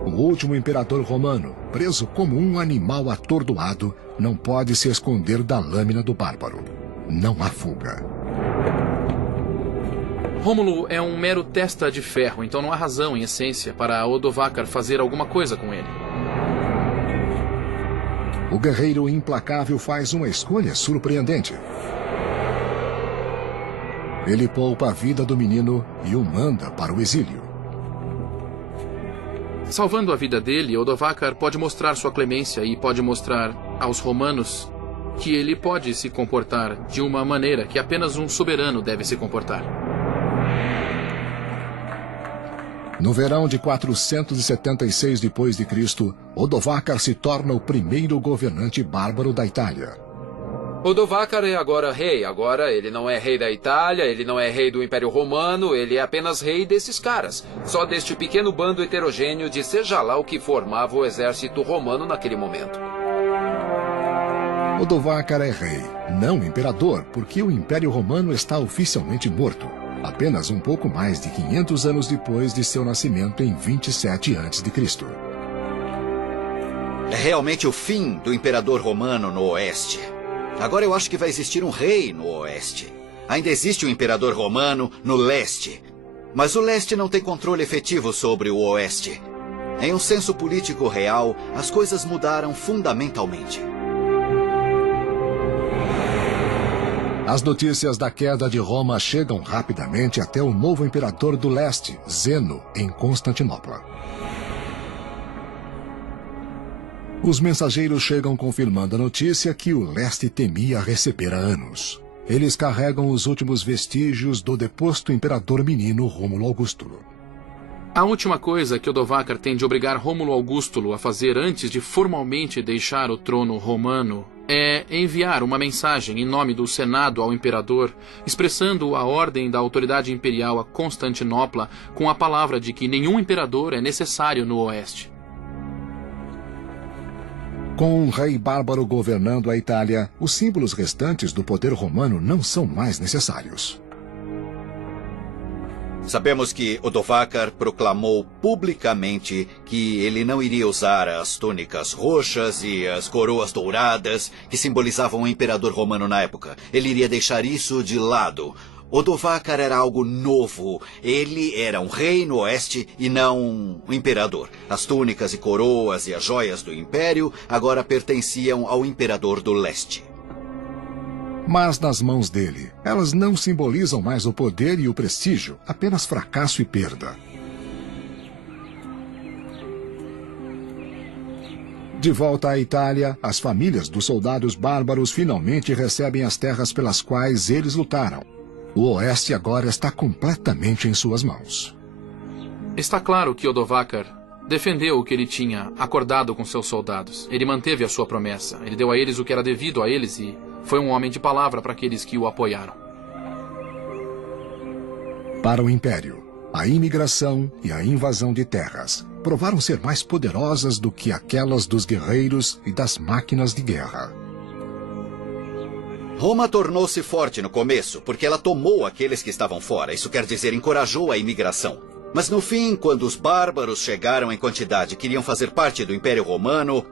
O último imperador romano, preso como um animal atordoado, não pode se esconder da lâmina do bárbaro. Não há fuga. Rômulo é um mero testa de ferro, então não há razão, em essência, para Odovacar fazer alguma coisa com ele. O guerreiro implacável faz uma escolha surpreendente. Ele poupa a vida do menino e o manda para o exílio. Salvando a vida dele, Odovacar pode mostrar sua clemência e pode mostrar aos romanos que ele pode se comportar de uma maneira que apenas um soberano deve se comportar. No verão de 476 d.C., Odovacar se torna o primeiro governante bárbaro da Itália. Odovacar é agora rei. Agora ele não é rei da Itália, ele não é rei do Império Romano, ele é apenas rei desses caras. Só deste pequeno bando heterogêneo de seja lá o que formava o exército romano naquele momento. Odovacar é rei, não imperador, porque o Império Romano está oficialmente morto. Apenas um pouco mais de 500 anos depois de seu nascimento em 27 a.C. É realmente o fim do imperador romano no Oeste. Agora eu acho que vai existir um rei no Oeste. Ainda existe um imperador romano no Leste. Mas o Leste não tem controle efetivo sobre o Oeste. Em um senso político real, as coisas mudaram fundamentalmente. As notícias da queda de Roma chegam rapidamente até o novo imperador do leste, Zeno, em Constantinopla. Os mensageiros chegam confirmando a notícia que o leste temia receber há anos. Eles carregam os últimos vestígios do deposto imperador menino Rômulo Augusto. A última coisa que Odovacar tem de obrigar Rômulo Augusto a fazer antes de formalmente deixar o trono romano é enviar uma mensagem em nome do Senado ao imperador, expressando a ordem da autoridade imperial a Constantinopla com a palavra de que nenhum imperador é necessário no oeste. Com um rei bárbaro governando a Itália, os símbolos restantes do poder romano não são mais necessários. Sabemos que Odovacar proclamou publicamente que ele não iria usar as túnicas roxas e as coroas douradas que simbolizavam o imperador romano na época. Ele iria deixar isso de lado. Odovacar era algo novo. Ele era um rei no oeste e não um imperador. As túnicas e coroas e as joias do império agora pertenciam ao imperador do leste. Mas nas mãos dele, elas não simbolizam mais o poder e o prestígio, apenas fracasso e perda. De volta à Itália, as famílias dos soldados bárbaros finalmente recebem as terras pelas quais eles lutaram. O oeste agora está completamente em suas mãos. Está claro que Odovacar defendeu o que ele tinha acordado com seus soldados. Ele manteve a sua promessa. Ele deu a eles o que era devido a eles e foi um homem de palavra para aqueles que o apoiaram. Para o Império, a imigração e a invasão de terras provaram ser mais poderosas do que aquelas dos guerreiros e das máquinas de guerra. Roma tornou-se forte no começo, porque ela tomou aqueles que estavam fora. Isso quer dizer, encorajou a imigração. Mas no fim, quando os bárbaros chegaram em quantidade e queriam fazer parte do Império Romano,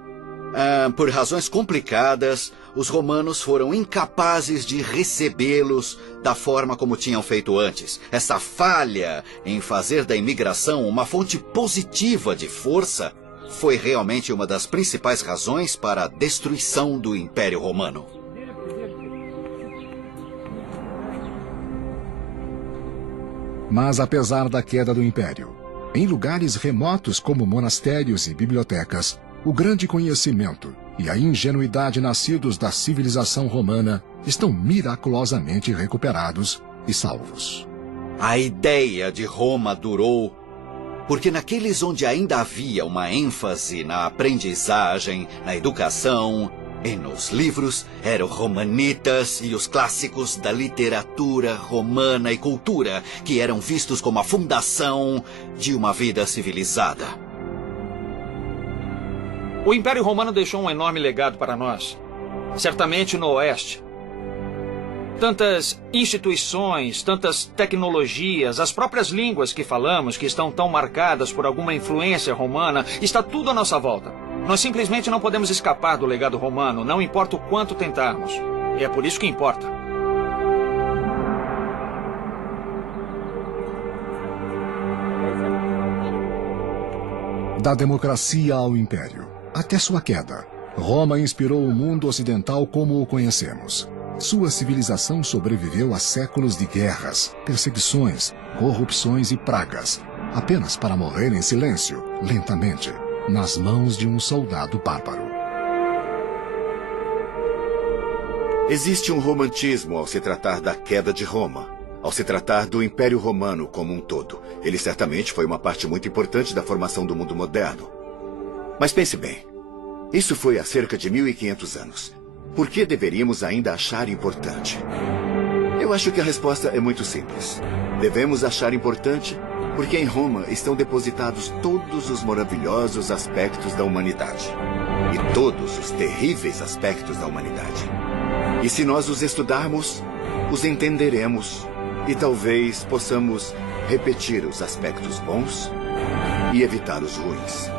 por razões complicadas, os romanos foram incapazes de recebê-los da forma como tinham feito antes. Essa falha em fazer da imigração uma fonte positiva de força foi realmente uma das principais razões para a destruição do Império Romano. Mas apesar da queda do Império, em lugares remotos como monastérios e bibliotecas, o grande conhecimento e a ingenuidade nascidos da civilização romana estão miraculosamente recuperados e salvos. A ideia de Roma durou porque naqueles onde ainda havia uma ênfase na aprendizagem, na educação e nos livros, eram romanitas e os clássicos da literatura romana e cultura, que eram vistos como a fundação de uma vida civilizada. O Império Romano deixou um enorme legado para nós, certamente no Oeste. Tantas instituições, tantas tecnologias, as próprias línguas que falamos, que estão tão marcadas por alguma influência romana, está tudo à nossa volta. Nós simplesmente não podemos escapar do legado romano, não importa o quanto tentarmos. E é por isso que importa. Da democracia ao Império, até sua queda, Roma inspirou o mundo ocidental como o conhecemos. Sua civilização sobreviveu a séculos de guerras, perseguições, corrupções e pragas, apenas para morrer em silêncio, lentamente, nas mãos de um soldado bárbaro. Existe um romantismo ao se tratar da queda de Roma, ao se tratar do Império Romano como um todo. Ele certamente foi uma parte muito importante da formação do mundo moderno. Mas pense bem, isso foi há cerca de 1500 anos. Por que deveríamos ainda achar importante? Eu acho que a resposta é muito simples. Devemos achar importante porque em Roma estão depositados todos os maravilhosos aspectos da humanidade. E todos os terríveis aspectos da humanidade. E se nós os estudarmos, os entenderemos e talvez possamos repetir os aspectos bons e evitar os ruins.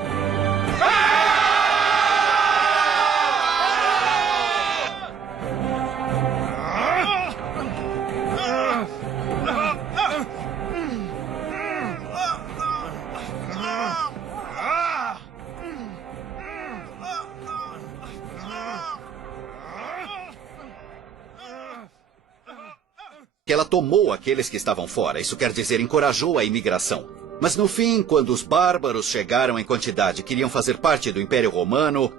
que ela tomou aqueles que estavam fora. Isso quer dizer, encorajou a imigração. Mas no fim, quando os bárbaros chegaram em quantidade e queriam fazer parte do Império Romano,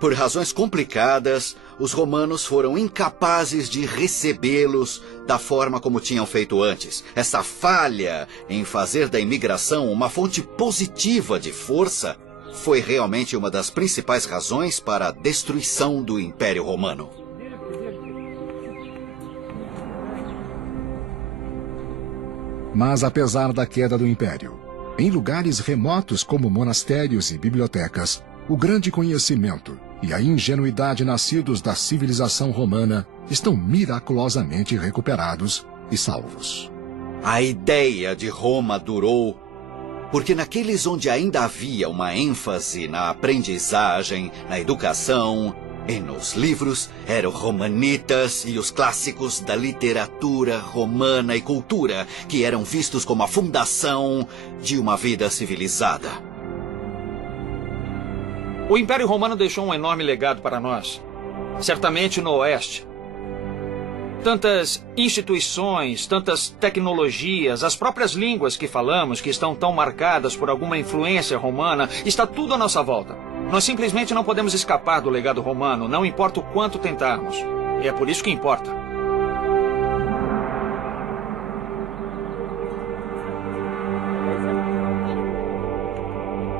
por razões complicadas, os romanos foram incapazes de recebê-los da forma como tinham feito antes. Essa falha em fazer da imigração uma fonte positiva de força foi realmente uma das principais razões para a destruição do Império Romano. Mas apesar da queda do Império, em lugares remotos como monastérios e bibliotecas, o grande conhecimento e a ingenuidade nascidos da civilização romana estão miraculosamente recuperados e salvos. A ideia de Roma durou porque naqueles onde ainda havia uma ênfase na aprendizagem, na educação e nos livros, eram romanitas e os clássicos da literatura romana e cultura, que eram vistos como a fundação de uma vida civilizada. O Império Romano deixou um enorme legado para nós. Certamente no Oeste. Tantas instituições, tantas tecnologias, as próprias línguas que falamos, que estão tão marcadas por alguma influência romana, está tudo à nossa volta. Nós simplesmente não podemos escapar do legado romano, não importa o quanto tentarmos. E é por isso que importa.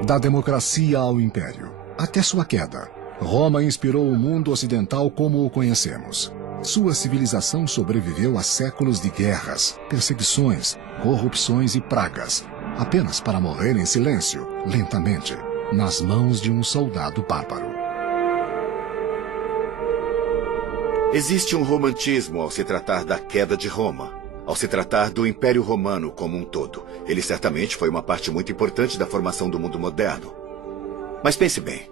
Da democracia ao império, até sua queda, Roma inspirou o mundo ocidental como o conhecemos. Sua civilização sobreviveu a séculos de guerras, perseguições, corrupções e pragas, apenas para morrer em silêncio, lentamente, nas mãos de um soldado bárbaro. Existe um romantismo ao se tratar da queda de Roma, ao se tratar do Império Romano como um todo. Ele certamente foi uma parte muito importante da formação do mundo moderno. Mas pense bem,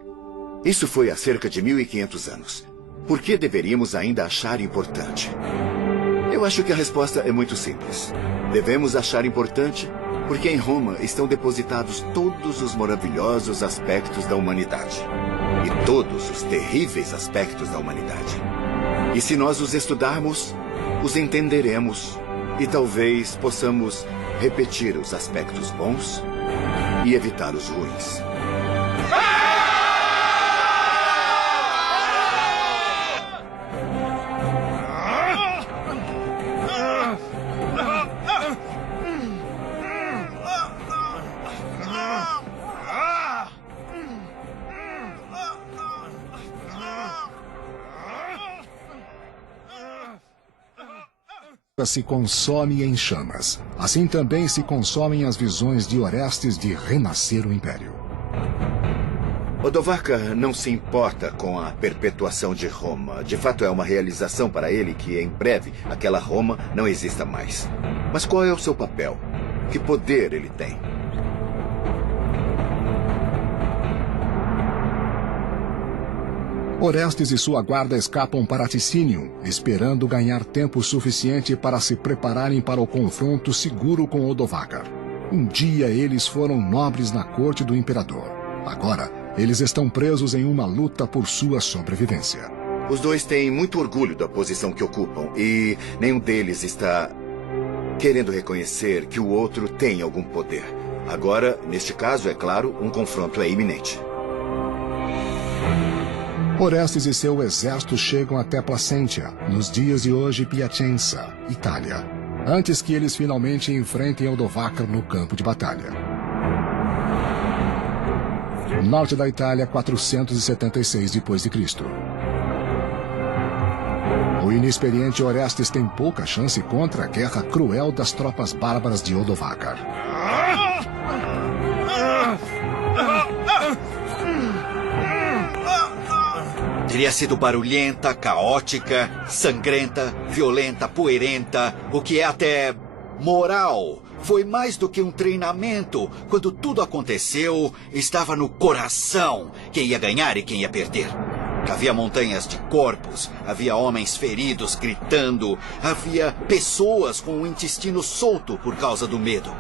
isso foi há cerca de 1500 anos. Por que deveríamos ainda achar importante? Eu acho que a resposta é muito simples. Devemos achar importante porque em Roma estão depositados todos os maravilhosos aspectos da humanidade. E todos os terríveis aspectos da humanidade. E se nós os estudarmos, os entenderemos. E talvez possamos repetir os aspectos bons e evitar os ruins. Se consome em chamas. Assim também se consomem as visões de Orestes de renascer o Império. Odovacar não se importa com a perpetuação de Roma. De fato, é uma realização para ele que, em breve, aquela Roma não exista mais. Mas qual é o seu papel? Que poder ele tem? Orestes e sua guarda escapam para Ticínio, esperando ganhar tempo suficiente para se prepararem para o confronto seguro com Odovacar. Um dia eles foram nobres na corte do imperador. Agora, eles estão presos em uma luta por sua sobrevivência. Os dois têm muito orgulho da posição que ocupam e nenhum deles está querendo reconhecer que o outro tem algum poder. Agora, neste caso, é claro, um confronto é iminente. Orestes e seu exército chegam até Placentia, nos dias de hoje Piacenza, Itália, antes que eles finalmente enfrentem Odovacar no campo de batalha. Norte da Itália, 476 d.C. O inexperiente Orestes tem pouca chance contra a guerra cruel das tropas bárbaras de Odovacar. Teria sido barulhenta, caótica, sangrenta, violenta, poeirenta, o que é até moral. Foi mais do que um treinamento. Quando tudo aconteceu, estava no coração quem ia ganhar e quem ia perder. Havia montanhas de corpos, havia homens feridos gritando, havia pessoas com o intestino solto por causa do medo.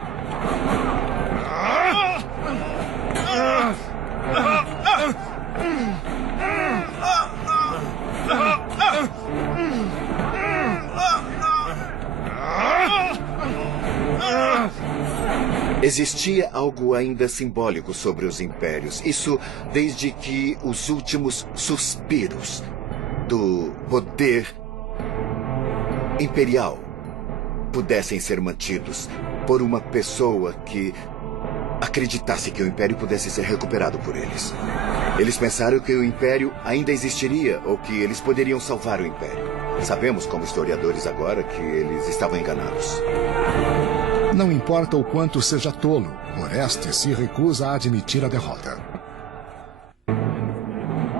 Existia algo ainda simbólico sobre os impérios. Isso desde que os últimos suspiros do poder imperial pudessem ser mantidos por uma pessoa que acreditasse que o Império pudesse ser recuperado por eles. Eles pensaram que o Império ainda existiria ou que eles poderiam salvar o Império. Sabemos, como historiadores agora, que eles estavam enganados. Não importa o quanto seja tolo, Orestes se recusa a admitir a derrota.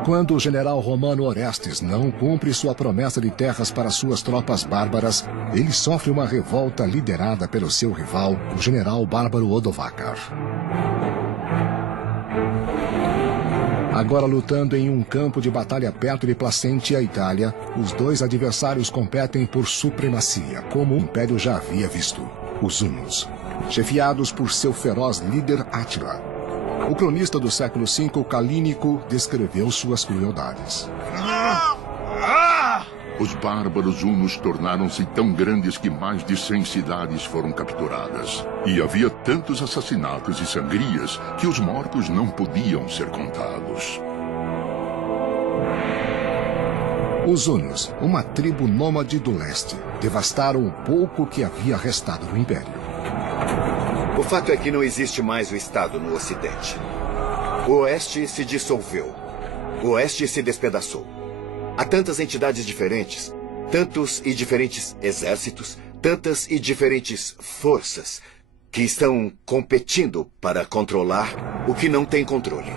Quando o general romano Orestes não cumpre sua promessa de terras para suas tropas bárbaras, ele sofre uma revolta liderada pelo seu rival, o general bárbaro Odovacar. Agora lutando em um campo de batalha perto de Placentia, Itália, os dois adversários competem por supremacia, como o Império já havia visto. Os hunos, chefiados por seu feroz líder Átila. O cronista do século V, Calínico, descreveu suas crueldades. Os bárbaros hunos tornaram-se tão grandes que mais de 100 cidades foram capturadas. E havia tantos assassinatos e sangrias que os mortos não podiam ser contados. Os hunos, uma tribo nômade do leste, devastaram o pouco que havia restado do Império. O fato é que não existe mais o Estado no Ocidente. O Oeste se dissolveu. O Oeste se despedaçou. Há tantas entidades diferentes, tantos e diferentes exércitos, tantas e diferentes forças que estão competindo para controlar o que não tem controle.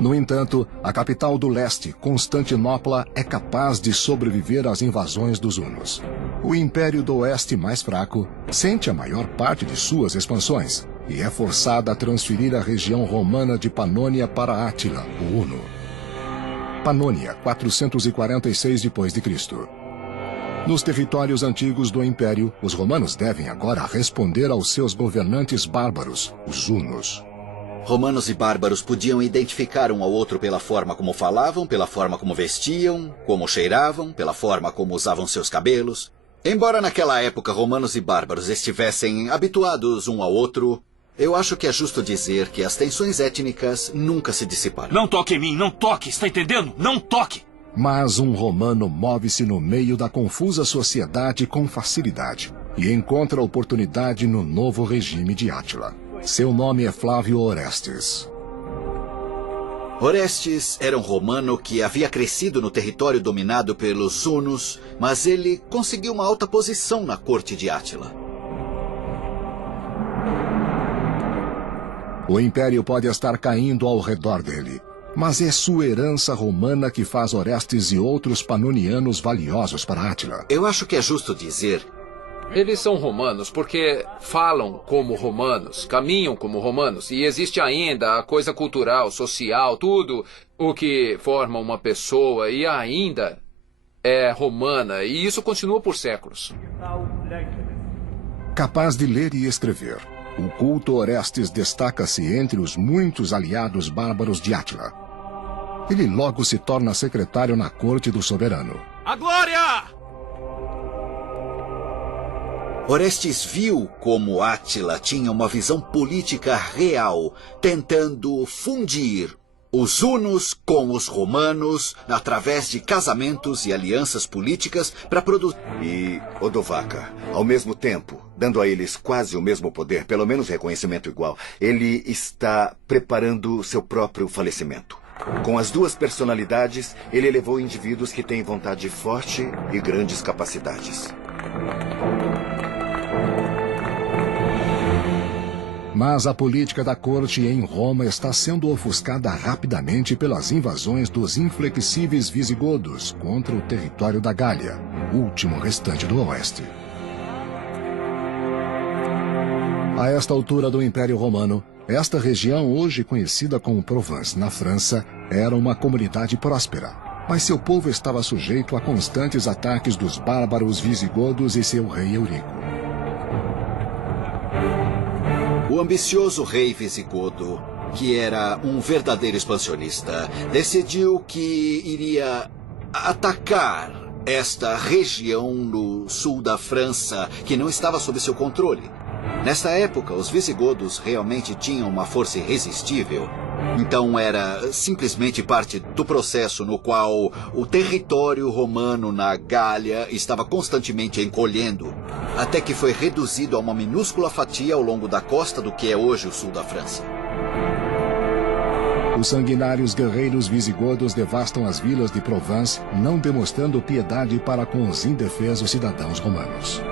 No entanto, a capital do leste, Constantinopla, é capaz de sobreviver às invasões dos hunos. O Império do Oeste mais fraco sente a maior parte de suas expansões e é forçada a transferir a região romana de Panônia para Átila, o Huno. Panônia, 446 d.C. Nos territórios antigos do Império, os romanos devem agora responder aos seus governantes bárbaros, os hunos. Romanos e bárbaros podiam identificar um ao outro pela forma como falavam, pela forma como vestiam, como cheiravam, pela forma como usavam seus cabelos. Embora naquela época romanos e bárbaros estivessem habituados um ao outro, eu acho que é justo dizer que as tensões étnicas nunca se dissiparam. Não toque em mim, não toque, está entendendo? Não toque! Mas um romano move-se no meio da confusa sociedade com facilidade e encontra oportunidade no novo regime de Átila. Seu nome é Flávio Orestes. Orestes era um romano que havia crescido no território dominado pelos hunos, mas ele conseguiu uma alta posição na corte de Átila. O império pode estar caindo ao redor dele, mas é sua herança romana que faz Orestes e outros panonianos valiosos para Átila. Eu acho que é justo dizer... Eles são romanos porque falam como romanos, caminham como romanos, e existe ainda a coisa cultural, social, tudo o que forma uma pessoa e ainda é romana, e isso continua por séculos. Capaz de ler e escrever, o culto Orestes destaca-se entre os muitos aliados bárbaros de Átila. Ele logo se torna secretário na corte do soberano. A glória! Orestes viu como Átila tinha uma visão política real, tentando fundir os hunos com os romanos através de casamentos e alianças políticas para produzir... E Odovacar, ao mesmo tempo, dando a eles quase o mesmo poder, pelo menos reconhecimento igual, ele está preparando seu próprio falecimento. Com as duas personalidades, ele elevou indivíduos que têm vontade forte e grandes capacidades. Mas a política da corte em Roma está sendo ofuscada rapidamente pelas invasões dos inflexíveis visigodos contra o território da Gália, o último restante do oeste. A esta altura do Império Romano, esta região, hoje conhecida como Provence, na França, era uma comunidade próspera, mas seu povo estava sujeito a constantes ataques dos bárbaros visigodos e seu rei Eurico. O ambicioso rei visigodo, que era um verdadeiro expansionista, decidiu que iria atacar esta região no sul da França, que não estava sob seu controle. Nessa época, os visigodos realmente tinham uma força irresistível. Então era simplesmente parte do processo no qual o território romano na Gália estava constantemente encolhendo, até que foi reduzido a uma minúscula fatia ao longo da costa do que é hoje o sul da França. Os sanguinários guerreiros visigodos devastam as vilas de Provence, não demonstrando piedade para com os indefesos cidadãos romanos.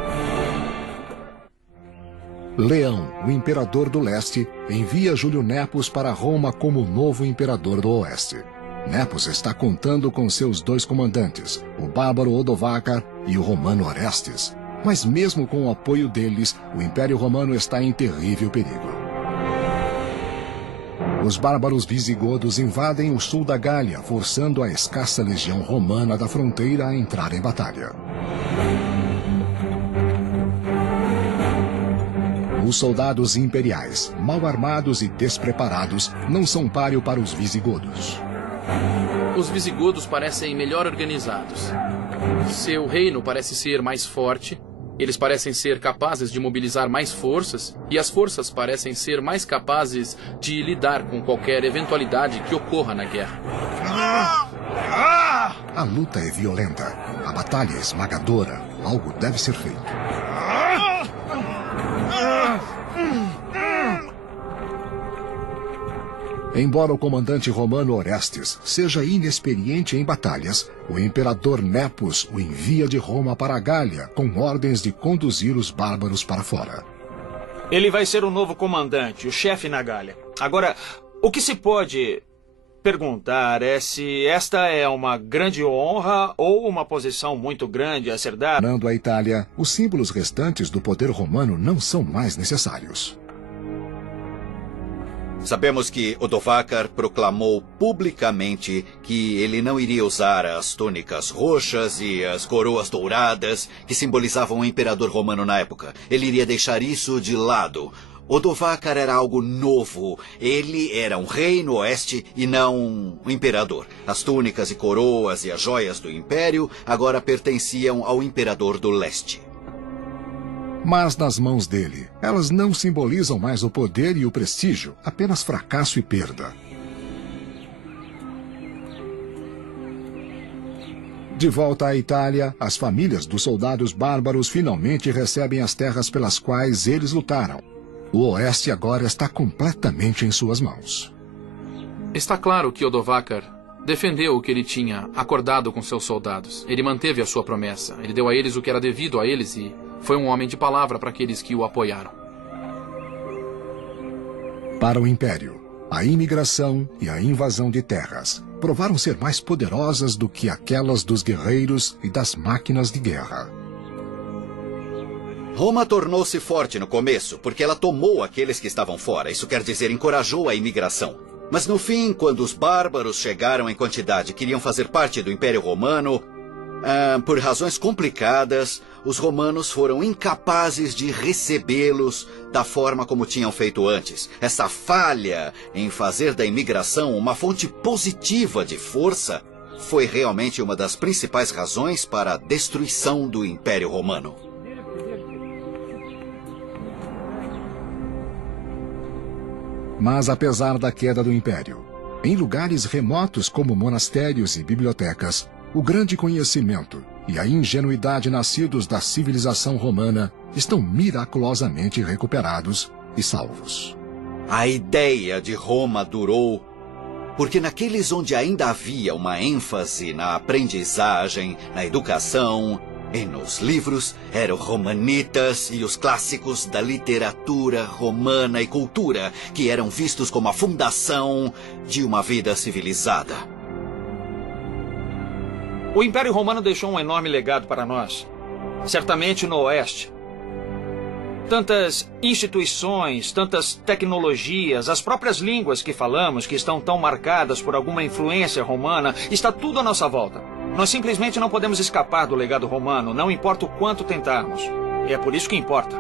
Leão, o imperador do leste, envia Júlio Nepos para Roma como novo imperador do oeste. Nepos está contando com seus 2 comandantes, o bárbaro Odovacar e o romano Orestes. Mas mesmo com o apoio deles, o Império Romano está em terrível perigo. Os bárbaros visigodos invadem o sul da Gália, forçando a escassa legião romana da fronteira a entrar em batalha. Os soldados imperiais, mal armados e despreparados, não são páreo para os visigodos. Os visigodos parecem melhor organizados. Seu reino parece ser mais forte. Eles parecem ser capazes de mobilizar mais forças. E as forças parecem ser mais capazes de lidar com qualquer eventualidade que ocorra na guerra. A luta é violenta. A batalha é esmagadora. Algo deve ser feito. Embora o comandante romano Orestes seja inexperiente em batalhas, o imperador Nepos o envia de Roma para a Gália com ordens de conduzir os bárbaros para fora. Ele vai ser o novo comandante, o chefe na Gália. Agora, o que se pode perguntar é se esta é uma grande honra ou uma posição muito grande a ser dada. Tornando a Itália, os símbolos restantes do poder romano não são mais necessários. Sabemos que Odovacar proclamou publicamente que ele não iria usar as túnicas roxas e as coroas douradas que simbolizavam o imperador romano na época. Ele iria deixar isso de lado. Odovacar era algo novo. Ele era um rei no oeste e não um imperador. As túnicas e coroas e as joias do império agora pertenciam ao imperador do leste. Mas nas mãos dele, elas não simbolizam mais o poder e o prestígio, apenas fracasso e perda. De volta à Itália, as famílias dos soldados bárbaros finalmente recebem as terras pelas quais eles lutaram. O oeste agora está completamente em suas mãos. Está claro que Odovacar defendeu o que ele tinha acordado com seus soldados. Ele manteve a sua promessa. Ele deu a eles o que era devido a eles e foi um homem de palavra para aqueles que o apoiaram. Para o Império, a imigração e a invasão de terras provaram ser mais poderosas do que aquelas dos guerreiros e das máquinas de guerra. Roma tornou-se forte no começo porque ela tomou aqueles que estavam fora. Isso quer dizer, encorajou a imigração. Mas no fim, quando os bárbaros chegaram em quantidade e queriam fazer parte do Império Romano, por razões complicadas, os romanos foram incapazes de recebê-los da forma como tinham feito antes. Essa falha em fazer da imigração uma fonte positiva de força foi realmente uma das principais razões para a destruição do Império Romano. Mas apesar da queda do Império, em lugares remotos como monastérios e bibliotecas, o grande conhecimento e a ingenuidade nascidos da civilização romana estão miraculosamente recuperados e salvos. A ideia de Roma durou porque naqueles onde ainda havia uma ênfase na aprendizagem, na educação e nos livros, eram romanitas e os clássicos da literatura romana e cultura, que eram vistos como a fundação de uma vida civilizada. O Império Romano deixou um enorme legado para nós, certamente no Oeste. Tantas instituições, tantas tecnologias, as próprias línguas que falamos, que estão tão marcadas por alguma influência romana, está tudo à nossa volta. Nós simplesmente não podemos escapar do legado romano, não importa o quanto tentarmos. E é por isso que importa.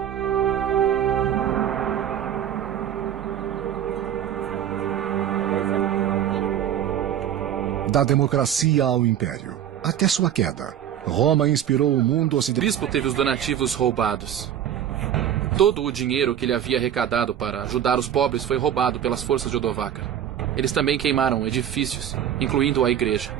Da democracia ao Império, até sua queda, Roma inspirou o mundo ocidental. O bispo teve os donativos roubados. Todo o dinheiro que ele havia arrecadado para ajudar os pobres foi roubado pelas forças de Odovacar. Eles também queimaram edifícios, incluindo a igreja.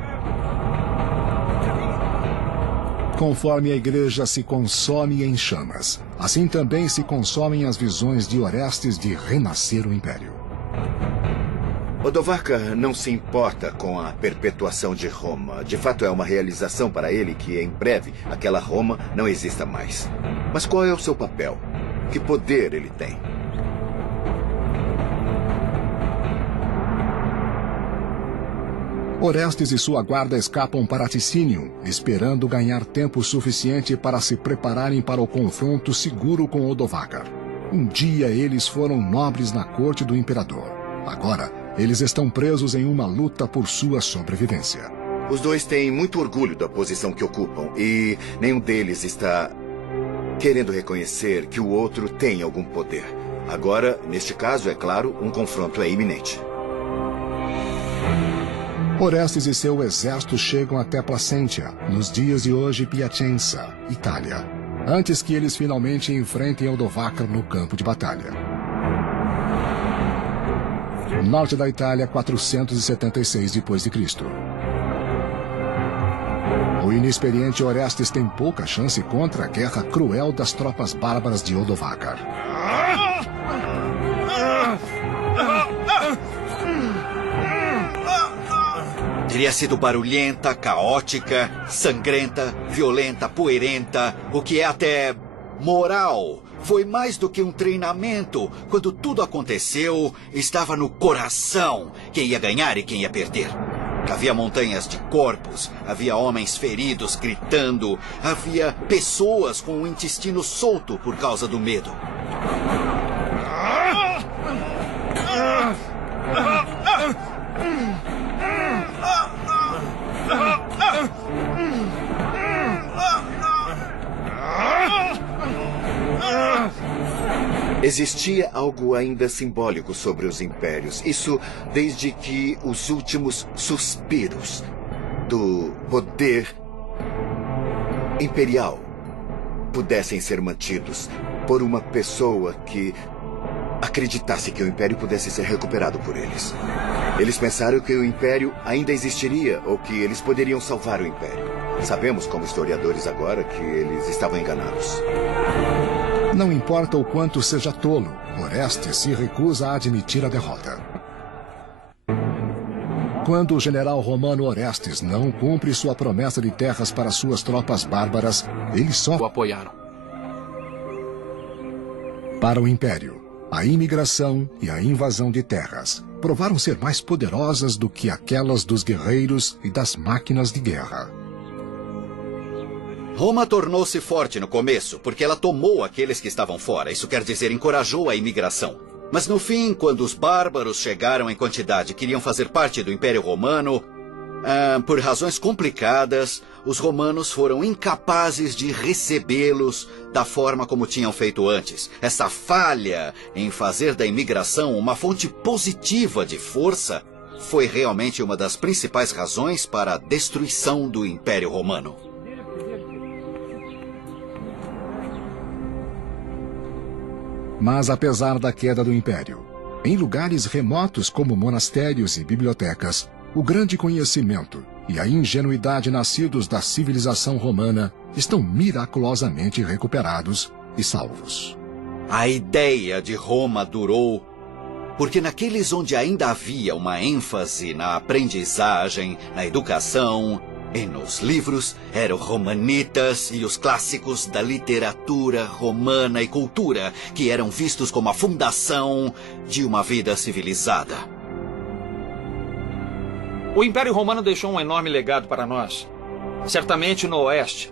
Conforme a igreja se consome em chamas, assim também se consomem as visões de Orestes de renascer o Império. Odovacar não se importa com a perpetuação de Roma. De fato, é uma realização para ele que, em breve, aquela Roma não exista mais. Mas qual é o seu papel? Que poder ele tem? Orestes e sua guarda escapam para Ticínio, esperando ganhar tempo suficiente para se prepararem para o confronto seguro com Odovacar. Um dia eles foram nobres na corte do imperador. Agora, eles estão presos em uma luta por sua sobrevivência. Os dois têm muito orgulho da posição que ocupam e nenhum deles está querendo reconhecer que o outro tem algum poder. Agora, neste caso, é claro, um confronto é iminente. Orestes e seu exército chegam até Placentia, nos dias de hoje Piacenza, Itália, antes que eles finalmente enfrentem Odovacar no campo de batalha. Norte da Itália, 476 d.C. O inexperiente Orestes tem pouca chance contra a guerra cruel das tropas bárbaras de Odovacar. Teria sido barulhenta, caótica, sangrenta, violenta, poeirenta, o que é até moral. Foi mais do que um treinamento. Quando tudo aconteceu, estava no coração quem ia ganhar e quem ia perder. Havia montanhas de corpos, havia homens feridos gritando, havia pessoas com o intestino solto por causa do medo. Existia algo ainda simbólico sobre os impérios. Isso desde que os últimos suspiros do poder imperial pudessem ser mantidos por uma pessoa que acreditasse que o império pudesse ser recuperado por eles. Eles pensaram que o império ainda existiria ou que eles poderiam salvar o império. Sabemos, como historiadores agora, que eles estavam enganados. Não importa o quanto seja tolo, Orestes se recusa a admitir a derrota. Quando o general romano Orestes não cumpre sua promessa de terras para suas tropas bárbaras, eles só o apoiaram. Para o Império, a imigração e a invasão de terras provaram ser mais poderosas do que aquelas dos guerreiros e das máquinas de guerra. Roma tornou-se forte no começo, porque ela tomou aqueles que estavam fora. Isso quer dizer, encorajou a imigração. Mas no fim, quando os bárbaros chegaram em quantidade e queriam fazer parte do Império Romano, por razões complicadas, os romanos foram incapazes de recebê-los da forma como tinham feito antes. Essa falha em fazer da imigração uma fonte positiva de força foi realmente uma das principais razões para a destruição do Império Romano. Mas apesar da queda do Império, em lugares remotos como monastérios e bibliotecas, o grande conhecimento e a ingenuidade nascidos da civilização romana estão miraculosamente recuperados e salvos. A ideia de Roma durou porque naqueles onde ainda havia uma ênfase na aprendizagem, na educação e nos livros, eram romanitas e os clássicos da literatura romana e cultura, que eram vistos como a fundação de uma vida civilizada. O Império Romano deixou um enorme legado para nós. Certamente no Oeste.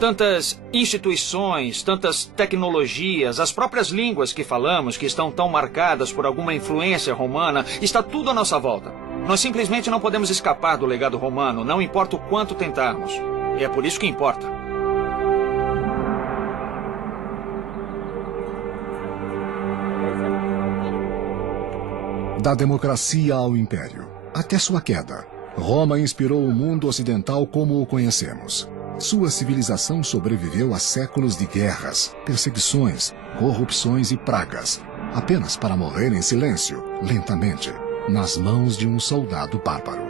Tantas instituições, tantas tecnologias, as próprias línguas que falamos, que estão tão marcadas por alguma influência romana, está tudo à nossa volta. Nós simplesmente não podemos escapar do legado romano, não importa o quanto tentarmos. E é por isso que importa. Da democracia ao império, até sua queda, Roma inspirou o mundo ocidental como o conhecemos. Sua civilização sobreviveu a séculos de guerras, perseguições, corrupções e pragas, apenas para morrer em silêncio, lentamente, nas mãos de um soldado bárbaro.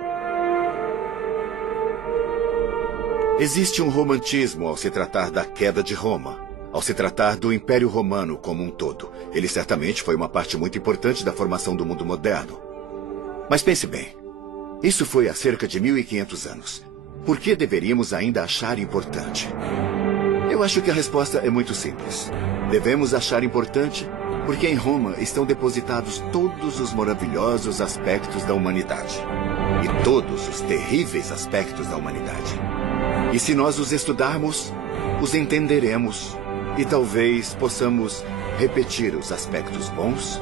Existe um romantismo ao se tratar da queda de Roma, ao se tratar do Império Romano como um todo. Ele certamente foi uma parte muito importante da formação do mundo moderno. Mas pense bem, isso foi há cerca de 1500 anos. Por que deveríamos ainda achar importante? Eu acho que a resposta é muito simples. Devemos achar importante porque em Roma estão depositados todos os maravilhosos aspectos da humanidade. E todos os terríveis aspectos da humanidade. E se nós os estudarmos, os entenderemos e talvez possamos repetir os aspectos bons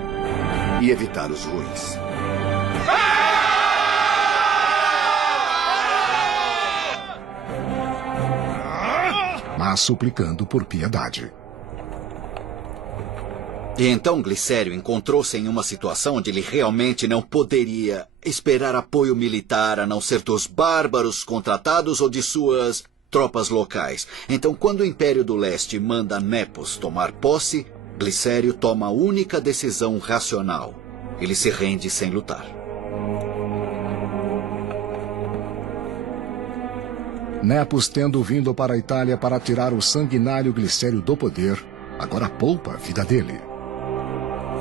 e evitar os ruins. Mas suplicando por piedade. E então Glicério encontrou-se em uma situação onde ele realmente não poderia esperar apoio militar a não ser dos bárbaros contratados ou de suas tropas locais. Então, quando o Império do Leste manda Nepos tomar posse, Glicério toma a única decisão racional. Ele se rende sem lutar. Nepos, tendo vindo para a Itália para tirar o sanguinário Glicério do poder, agora poupa a vida dele.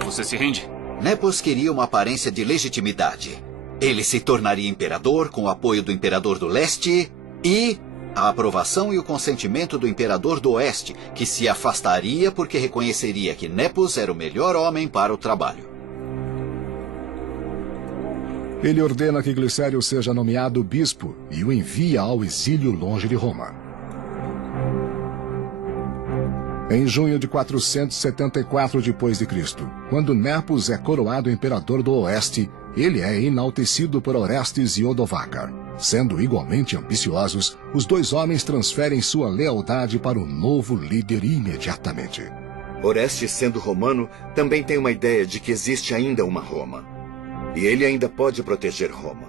Você se rende? Nepos queria uma aparência de legitimidade. Ele se tornaria imperador com o apoio do Imperador do Leste e a aprovação e o consentimento do Imperador do Oeste, que se afastaria porque reconheceria que Nepos era o melhor homem para o trabalho. Ele ordena que Glicério seja nomeado bispo e o envia ao exílio longe de Roma. Em junho de 474 d.C., quando Nepos é coroado imperador do Oeste, ele é enaltecido por Orestes e Odovacar. Sendo igualmente ambiciosos, os dois homens transferem sua lealdade para o novo líder imediatamente. Orestes, sendo romano, também tem uma ideia de que existe ainda uma Roma. E ele ainda pode proteger Roma.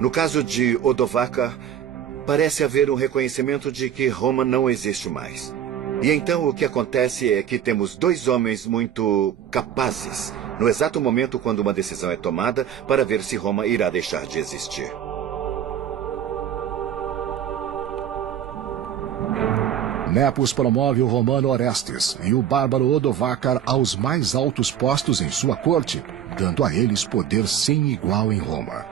No caso de Odovacar, parece haver um reconhecimento de que Roma não existe mais. E então o que acontece é que temos dois homens muito capazes, no exato momento quando uma decisão é tomada, para ver se Roma irá deixar de existir. Nepos promove o romano Orestes e o bárbaro Odovacar aos mais altos postos em sua corte, dando a eles poder sem igual em Roma.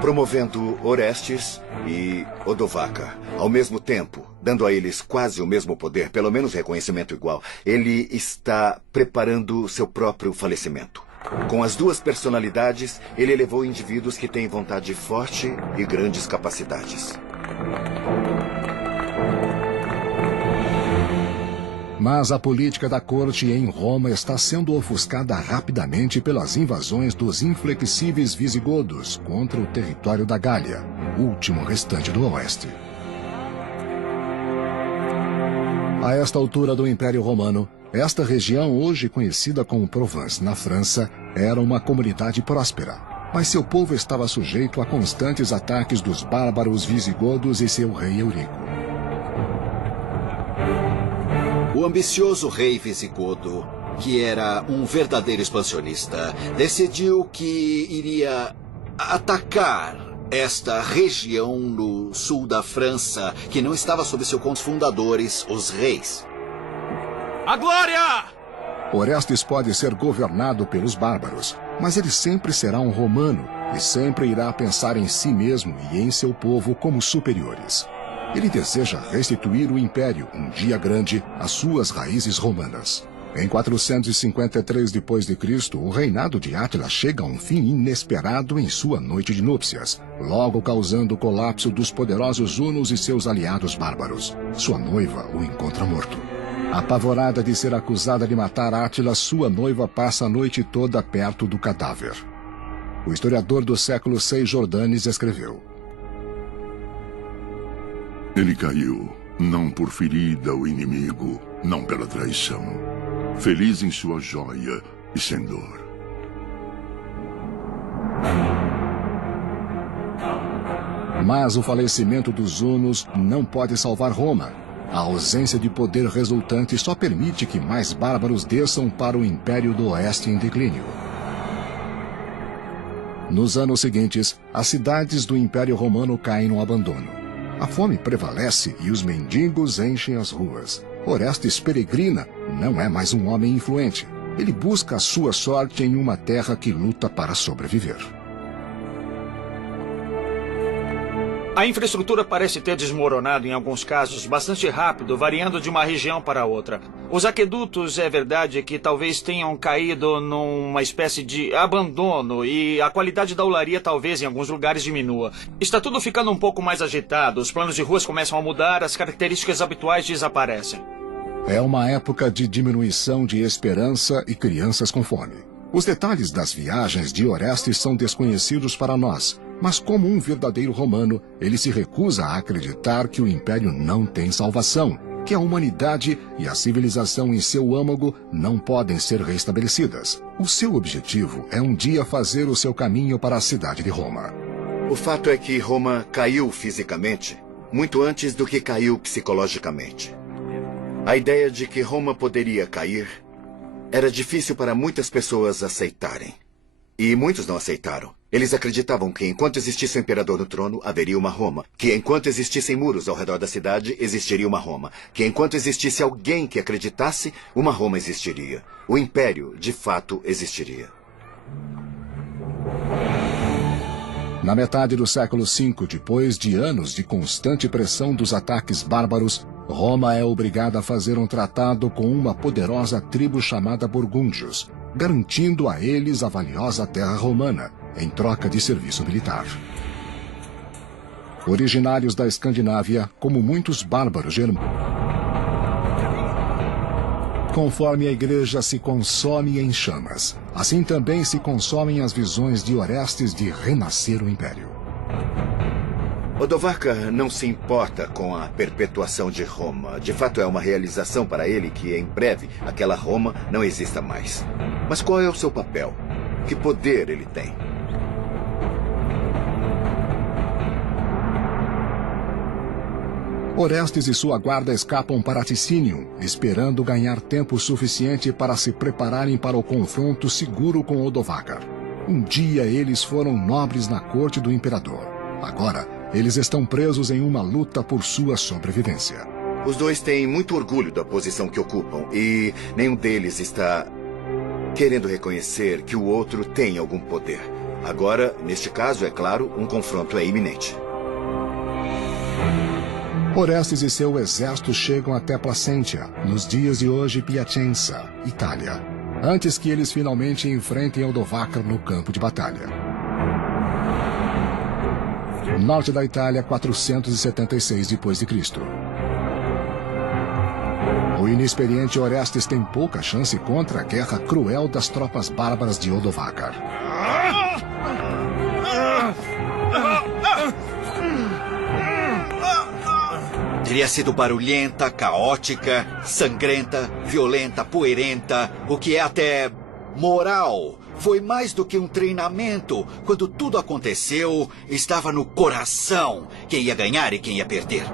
Promovendo Orestes e Odovacar, ao mesmo tempo, dando a eles quase o mesmo poder, pelo menos reconhecimento igual, ele está preparando seu próprio falecimento. Com as duas personalidades, ele elevou indivíduos que têm vontade forte e grandes capacidades. Mas a política da corte em Roma está sendo ofuscada rapidamente pelas invasões dos inflexíveis visigodos contra o território da Gália, último restante do Oeste. A esta altura do Império Romano, esta região, hoje conhecida como Provence, na França, era uma comunidade próspera, mas seu povo estava sujeito a constantes ataques dos bárbaros visigodos e seu rei Eurico. O ambicioso rei visigodo, que era um verdadeiro expansionista, decidiu que iria atacar esta região no sul da França, que não estava sob seus fundadores, os reis. A glória! Orestes pode ser governado pelos bárbaros, mas ele sempre será um romano e sempre irá pensar em si mesmo e em seu povo como superiores. Ele deseja restituir o império, um dia grande, às suas raízes romanas. Em 453 d.C., o reinado de Átila chega a um fim inesperado em sua noite de núpcias, logo causando o colapso dos poderosos hunos e seus aliados bárbaros. Sua noiva o encontra morto. Apavorada de ser acusada de matar Átila, sua noiva passa a noite toda perto do cadáver. O historiador do século VI, Jordanes, escreveu: Ele caiu, não por ferida ao inimigo, não pela traição. Feliz em sua joia e sem dor. Mas o falecimento dos hunos não pode salvar Roma. A ausência de poder resultante só permite que mais bárbaros desçam para o Império do Oeste em declínio. Nos anos seguintes, as cidades do Império Romano caem no abandono. A fome prevalece e os mendigos enchem as ruas. Orestes peregrina, não é mais um homem influente. Ele busca a sua sorte em uma terra que luta para sobreviver. A infraestrutura parece ter desmoronado em alguns casos bastante rápido, variando de uma região para outra. Os aquedutos, é verdade que talvez tenham caído numa espécie de abandono e a qualidade da olaria talvez em alguns lugares diminua. Está tudo ficando um pouco mais agitado, os planos de ruas começam a mudar, as características habituais desaparecem. É uma época de diminuição de esperança e crianças com fome. Os detalhes das viagens de Orestes são desconhecidos para nós, mas como um verdadeiro romano, ele se recusa a acreditar que o Império não tem salvação, que a humanidade e a civilização em seu âmago não podem ser restabelecidas. O seu objetivo é um dia fazer o seu caminho para a cidade de Roma. O fato é que Roma caiu fisicamente muito antes do que caiu psicologicamente. A ideia de que Roma poderia cair era difícil para muitas pessoas aceitarem. E muitos não aceitaram. Eles acreditavam que enquanto existisse o imperador no trono, haveria uma Roma. Que enquanto existissem muros ao redor da cidade, existiria uma Roma. Que enquanto existisse alguém que acreditasse, uma Roma existiria. O império, de fato, existiria. Na metade do século V, depois de anos de constante pressão dos ataques bárbaros, Roma é obrigada a fazer um tratado com uma poderosa tribo chamada Burgúndios, garantindo a eles a valiosa terra romana, em troca de serviço militar. Originários da Escandinávia, como muitos bárbaros germânicos, conforme a igreja se consome em chamas, assim também se consomem as visões de Orestes de renascer o império. Odovacar não se importa com a perpetuação de Roma. De fato, é uma realização para ele que, em breve, aquela Roma não exista mais. Mas qual é o seu papel? Que poder ele tem? Orestes e sua guarda escapam para Ticínio, esperando ganhar tempo suficiente para se prepararem para o confronto seguro com Odovacar. Um dia eles foram nobres na corte do imperador. Agora, eles estão presos em uma luta por sua sobrevivência. Os dois têm muito orgulho da posição que ocupam e nenhum deles está querendo reconhecer que o outro tem algum poder. Agora, neste caso, é claro, um confronto é iminente. Orestes e seu exército chegam até Placentia, nos dias de hoje Piacenza, Itália, antes que eles finalmente enfrentem Odovacar no campo de batalha. Norte da Itália, 476 d.C. O inexperiente Orestes tem pouca chance contra a guerra cruel das tropas bárbaras de Odovacar. Teria sido barulhenta, caótica, sangrenta, violenta, poeirenta, o que é até moral. Foi mais do que um treinamento. Quando tudo aconteceu, estava no coração quem ia ganhar e quem ia perder.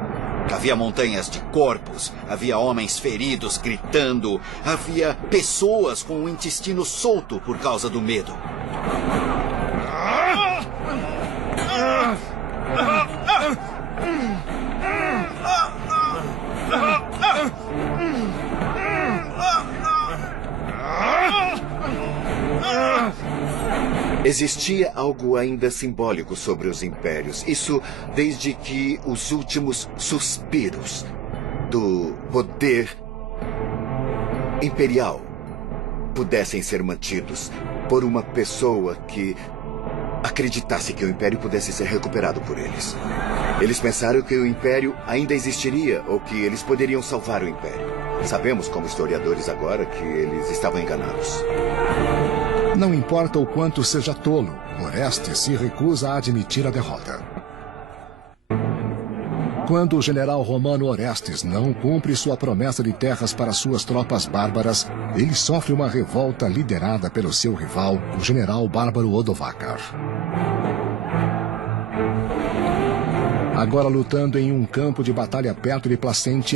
Havia montanhas de corpos, havia homens feridos gritando, havia pessoas com o intestino solto por causa do medo. Existia algo ainda simbólico sobre os impérios. Isso desde que os últimos suspiros do poder imperial pudessem ser mantidos por uma pessoa que acreditasse que o império pudesse ser recuperado por eles. Eles pensaram que o império ainda existiria ou que eles poderiam salvar o império. Sabemos, como historiadores agora, que eles estavam enganados. Não importa o quanto seja tolo, Orestes se recusa a admitir a derrota. Quando o general romano Orestes não cumpre sua promessa de terras para suas tropas bárbaras, ele sofre uma revolta liderada pelo seu rival, o general bárbaro Odovacar. agora lutando em um campo de batalha perto de Placentia,